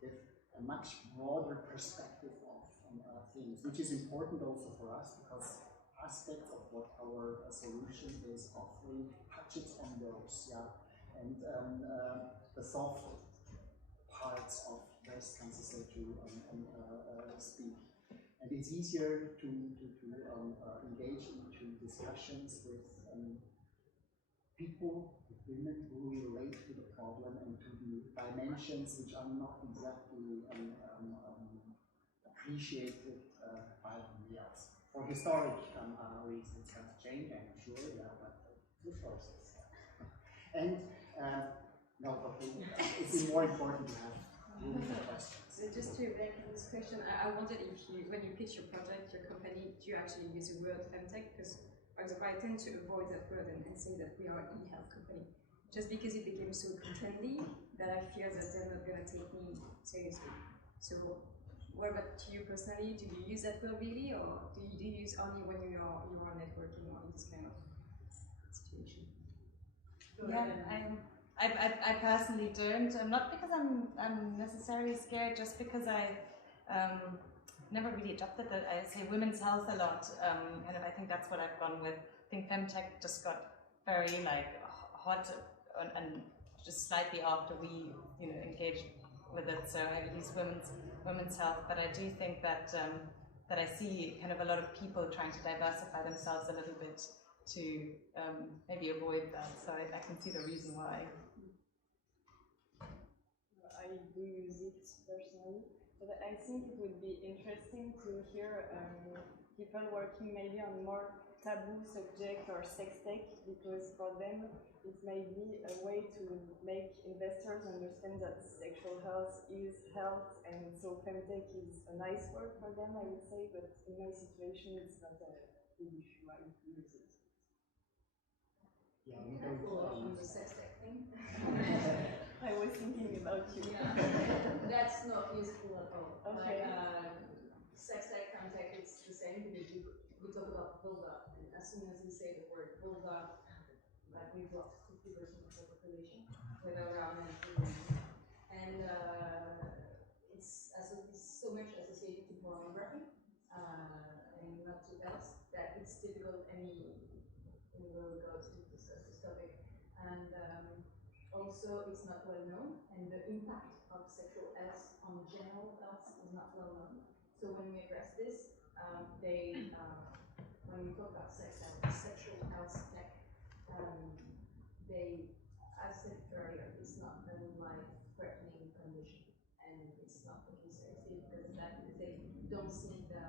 with a much broader perspective of things, which is important also for us, because aspects of what our solution is offering touches on those, yeah, and the soft parts of breast cancer, so to speak. And it's easier to engage into discussions with people, with women who relate to the problem and to the dimensions which are not exactly appreciated by the males. For historic reasons, it has changed, I'm sure, yeah, but the process. And no, but it's more important to have room for questions. So just to back on this question, I wondered if you, when you pitch your project, your company, do you actually use the word FemTech? Because, for example, I tend to avoid that word and say that we are an e-health company, just because it became so trendy that I fear that they're not going to take me seriously. So, what about you personally? Do you use that word really, or do you use only when you are networking or in this kind of situation? Yeah, I personally don't. Not because I'm necessarily scared, just because I never really adopted that. I say women's health a lot. I think that's what I've gone with. I think FemTech just got very hot and just slightly after we engaged with it. So I use women's health, but I do think that that I see kind of a lot of people trying to diversify themselves a little bit to maybe avoid that. So I can see the reason why. I do use it personally, but I think it would be interesting to hear people working maybe on more taboo subject or sex tech, because for them it may be a way to make investors understand that sexual health is health, and so FemTech is a nice word for them, I would say, but in my situation it's not a big issue. I use it. Yeah, we on the sex tech thing. I was thinking about you. Yeah. That's not useful at all. Okay. Like, sex tech, FemTech, it's the same, because we talk about build-up, and as soon as we say the word build-up, like we've lost 50% of the population without our men. And it's so much associated to pornography and not to else that it's it's difficult anywhere we go to discuss this topic. And also, it's not well known, and the impact of sexual health on general health is not well known. So when we address this, when we talk about sexual health tech, as said earlier, it's not a life-threatening condition, and it's not taken seriously because of that, because they don't see the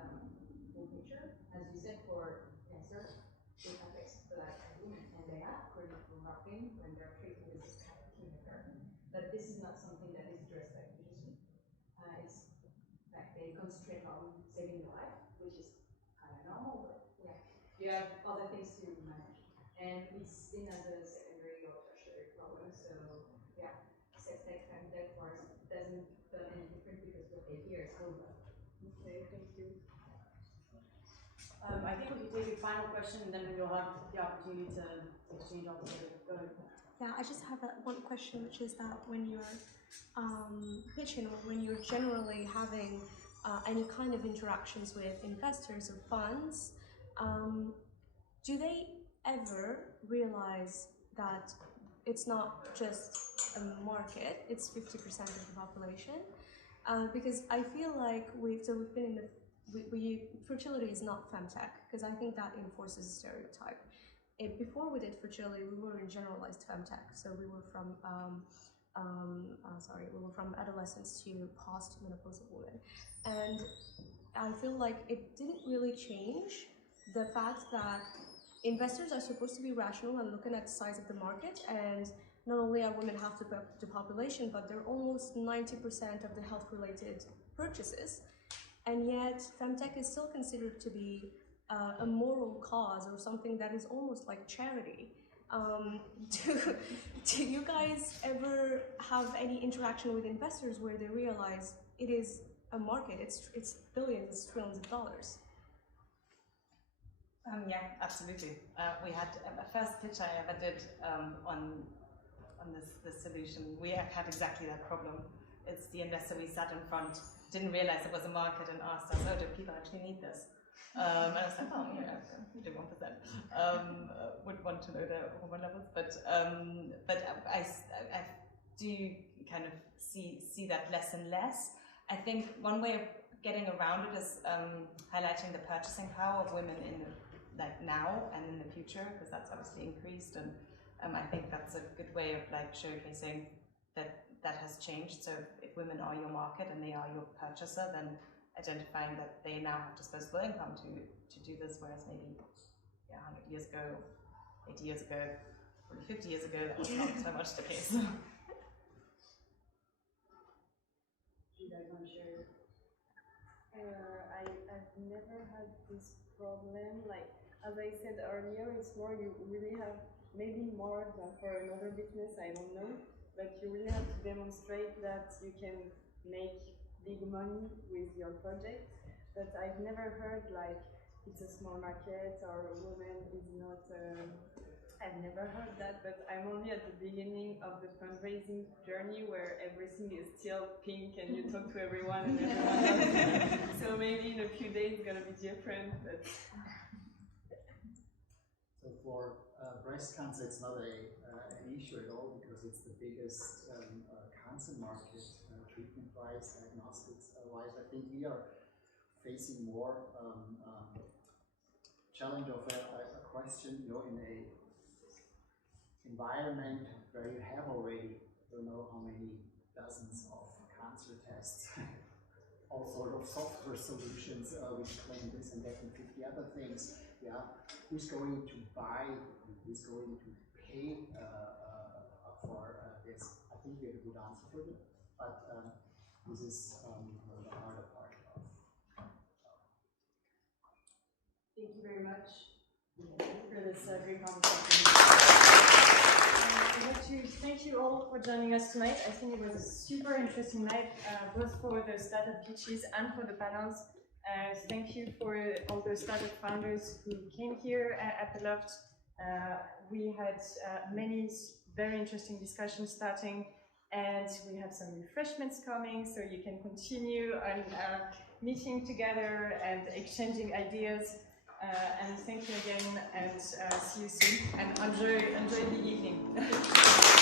full picture. As you said, for cancer, it affects Black women, and they have chronic lumbar pain when they're treated with this kind of chemotherapy. But this is not something that is addressed by physicians. It's like they concentrate on saving your life, which is kind of normal, but yeah, you have other things to manage, and it's seen as a secondary or tertiary problem. So yeah, FemTech for us doesn't feel any different because what they hear is over. Okay, thank you. I think we can take a final question, and then we'll have the opportunity to exchange all the data. Go ahead. Yeah, I just have one question, which is that when you're pitching, or when you're generally having any kind of interactions with investors or funds, do they ever realize that it's not just a market, it's 50% of the population? Because I feel like we've been in the fertility is not femtech, because I think that enforces a stereotype. Before we did fertility, we were in generalized femtech, so we were from adolescence to post-menopausal women, and I feel like it didn't really change the fact that investors are supposed to be rational and looking at the size of the market, and not only are women half the population, but they're almost 90% of the health-related purchases. And yet, femtech is still considered to be a moral cause or something that is almost like charity. Do you guys ever have any interaction with investors where they realize it is a market, it's billions, it's trillions of dollars? Yeah, absolutely. We had a first pitch I ever did on this solution. We had exactly that problem. It's the investor we sat in front didn't realize it was a market and asked us, oh, do people actually need this? And I was like, oh, yeah, we do 1%. Would want to know the hormone levels, but I do kind of see that less and less. I think one way of getting around it is highlighting the purchasing power of women in now and in the future, because that's obviously increased, and I think that's a good way of showcasing that has changed. So if women are your market and they are your purchaser, then identifying that they now have disposable income to do this, whereas maybe 100 years ago, 80 years ago, probably 50 years ago, that was not so much the case. Do you guys want to share? I've never had this problem. Like, as I said earlier, it's more you really have, maybe more than for another business, I don't know, but you really have to demonstrate that you can make big money with your project. But I've never heard like it's a small market or a woman is not. I've never heard that, but I'm only at the beginning of the fundraising journey where everything is still pink and you talk to everyone and everyone else. So maybe in a few days it's gonna be different. But so for breast cancer, it's not an issue at all because it's the biggest cancer market, treatment-wise, diagnostics-wise. I think we are facing more challenge of a question, in a environment where you have already, don't know how many dozens of cancer tests, all sort of software solutions which claim this and that and 50 other things. Yeah, who's going to buy? Who's going to pay for this? I think we have a good answer for it, but this is the harder part of. Thank you very much for this great conversation. I'd like to thank you all for joining us tonight. I think it was a super interesting night, both for the startup pitches and for the panels. Thank you for all the startup founders who came here at the Loft. We had many very interesting discussions starting, and we have some refreshments coming, so you can continue on meeting together and exchanging ideas. And thank you again, and see you soon. And enjoy the evening.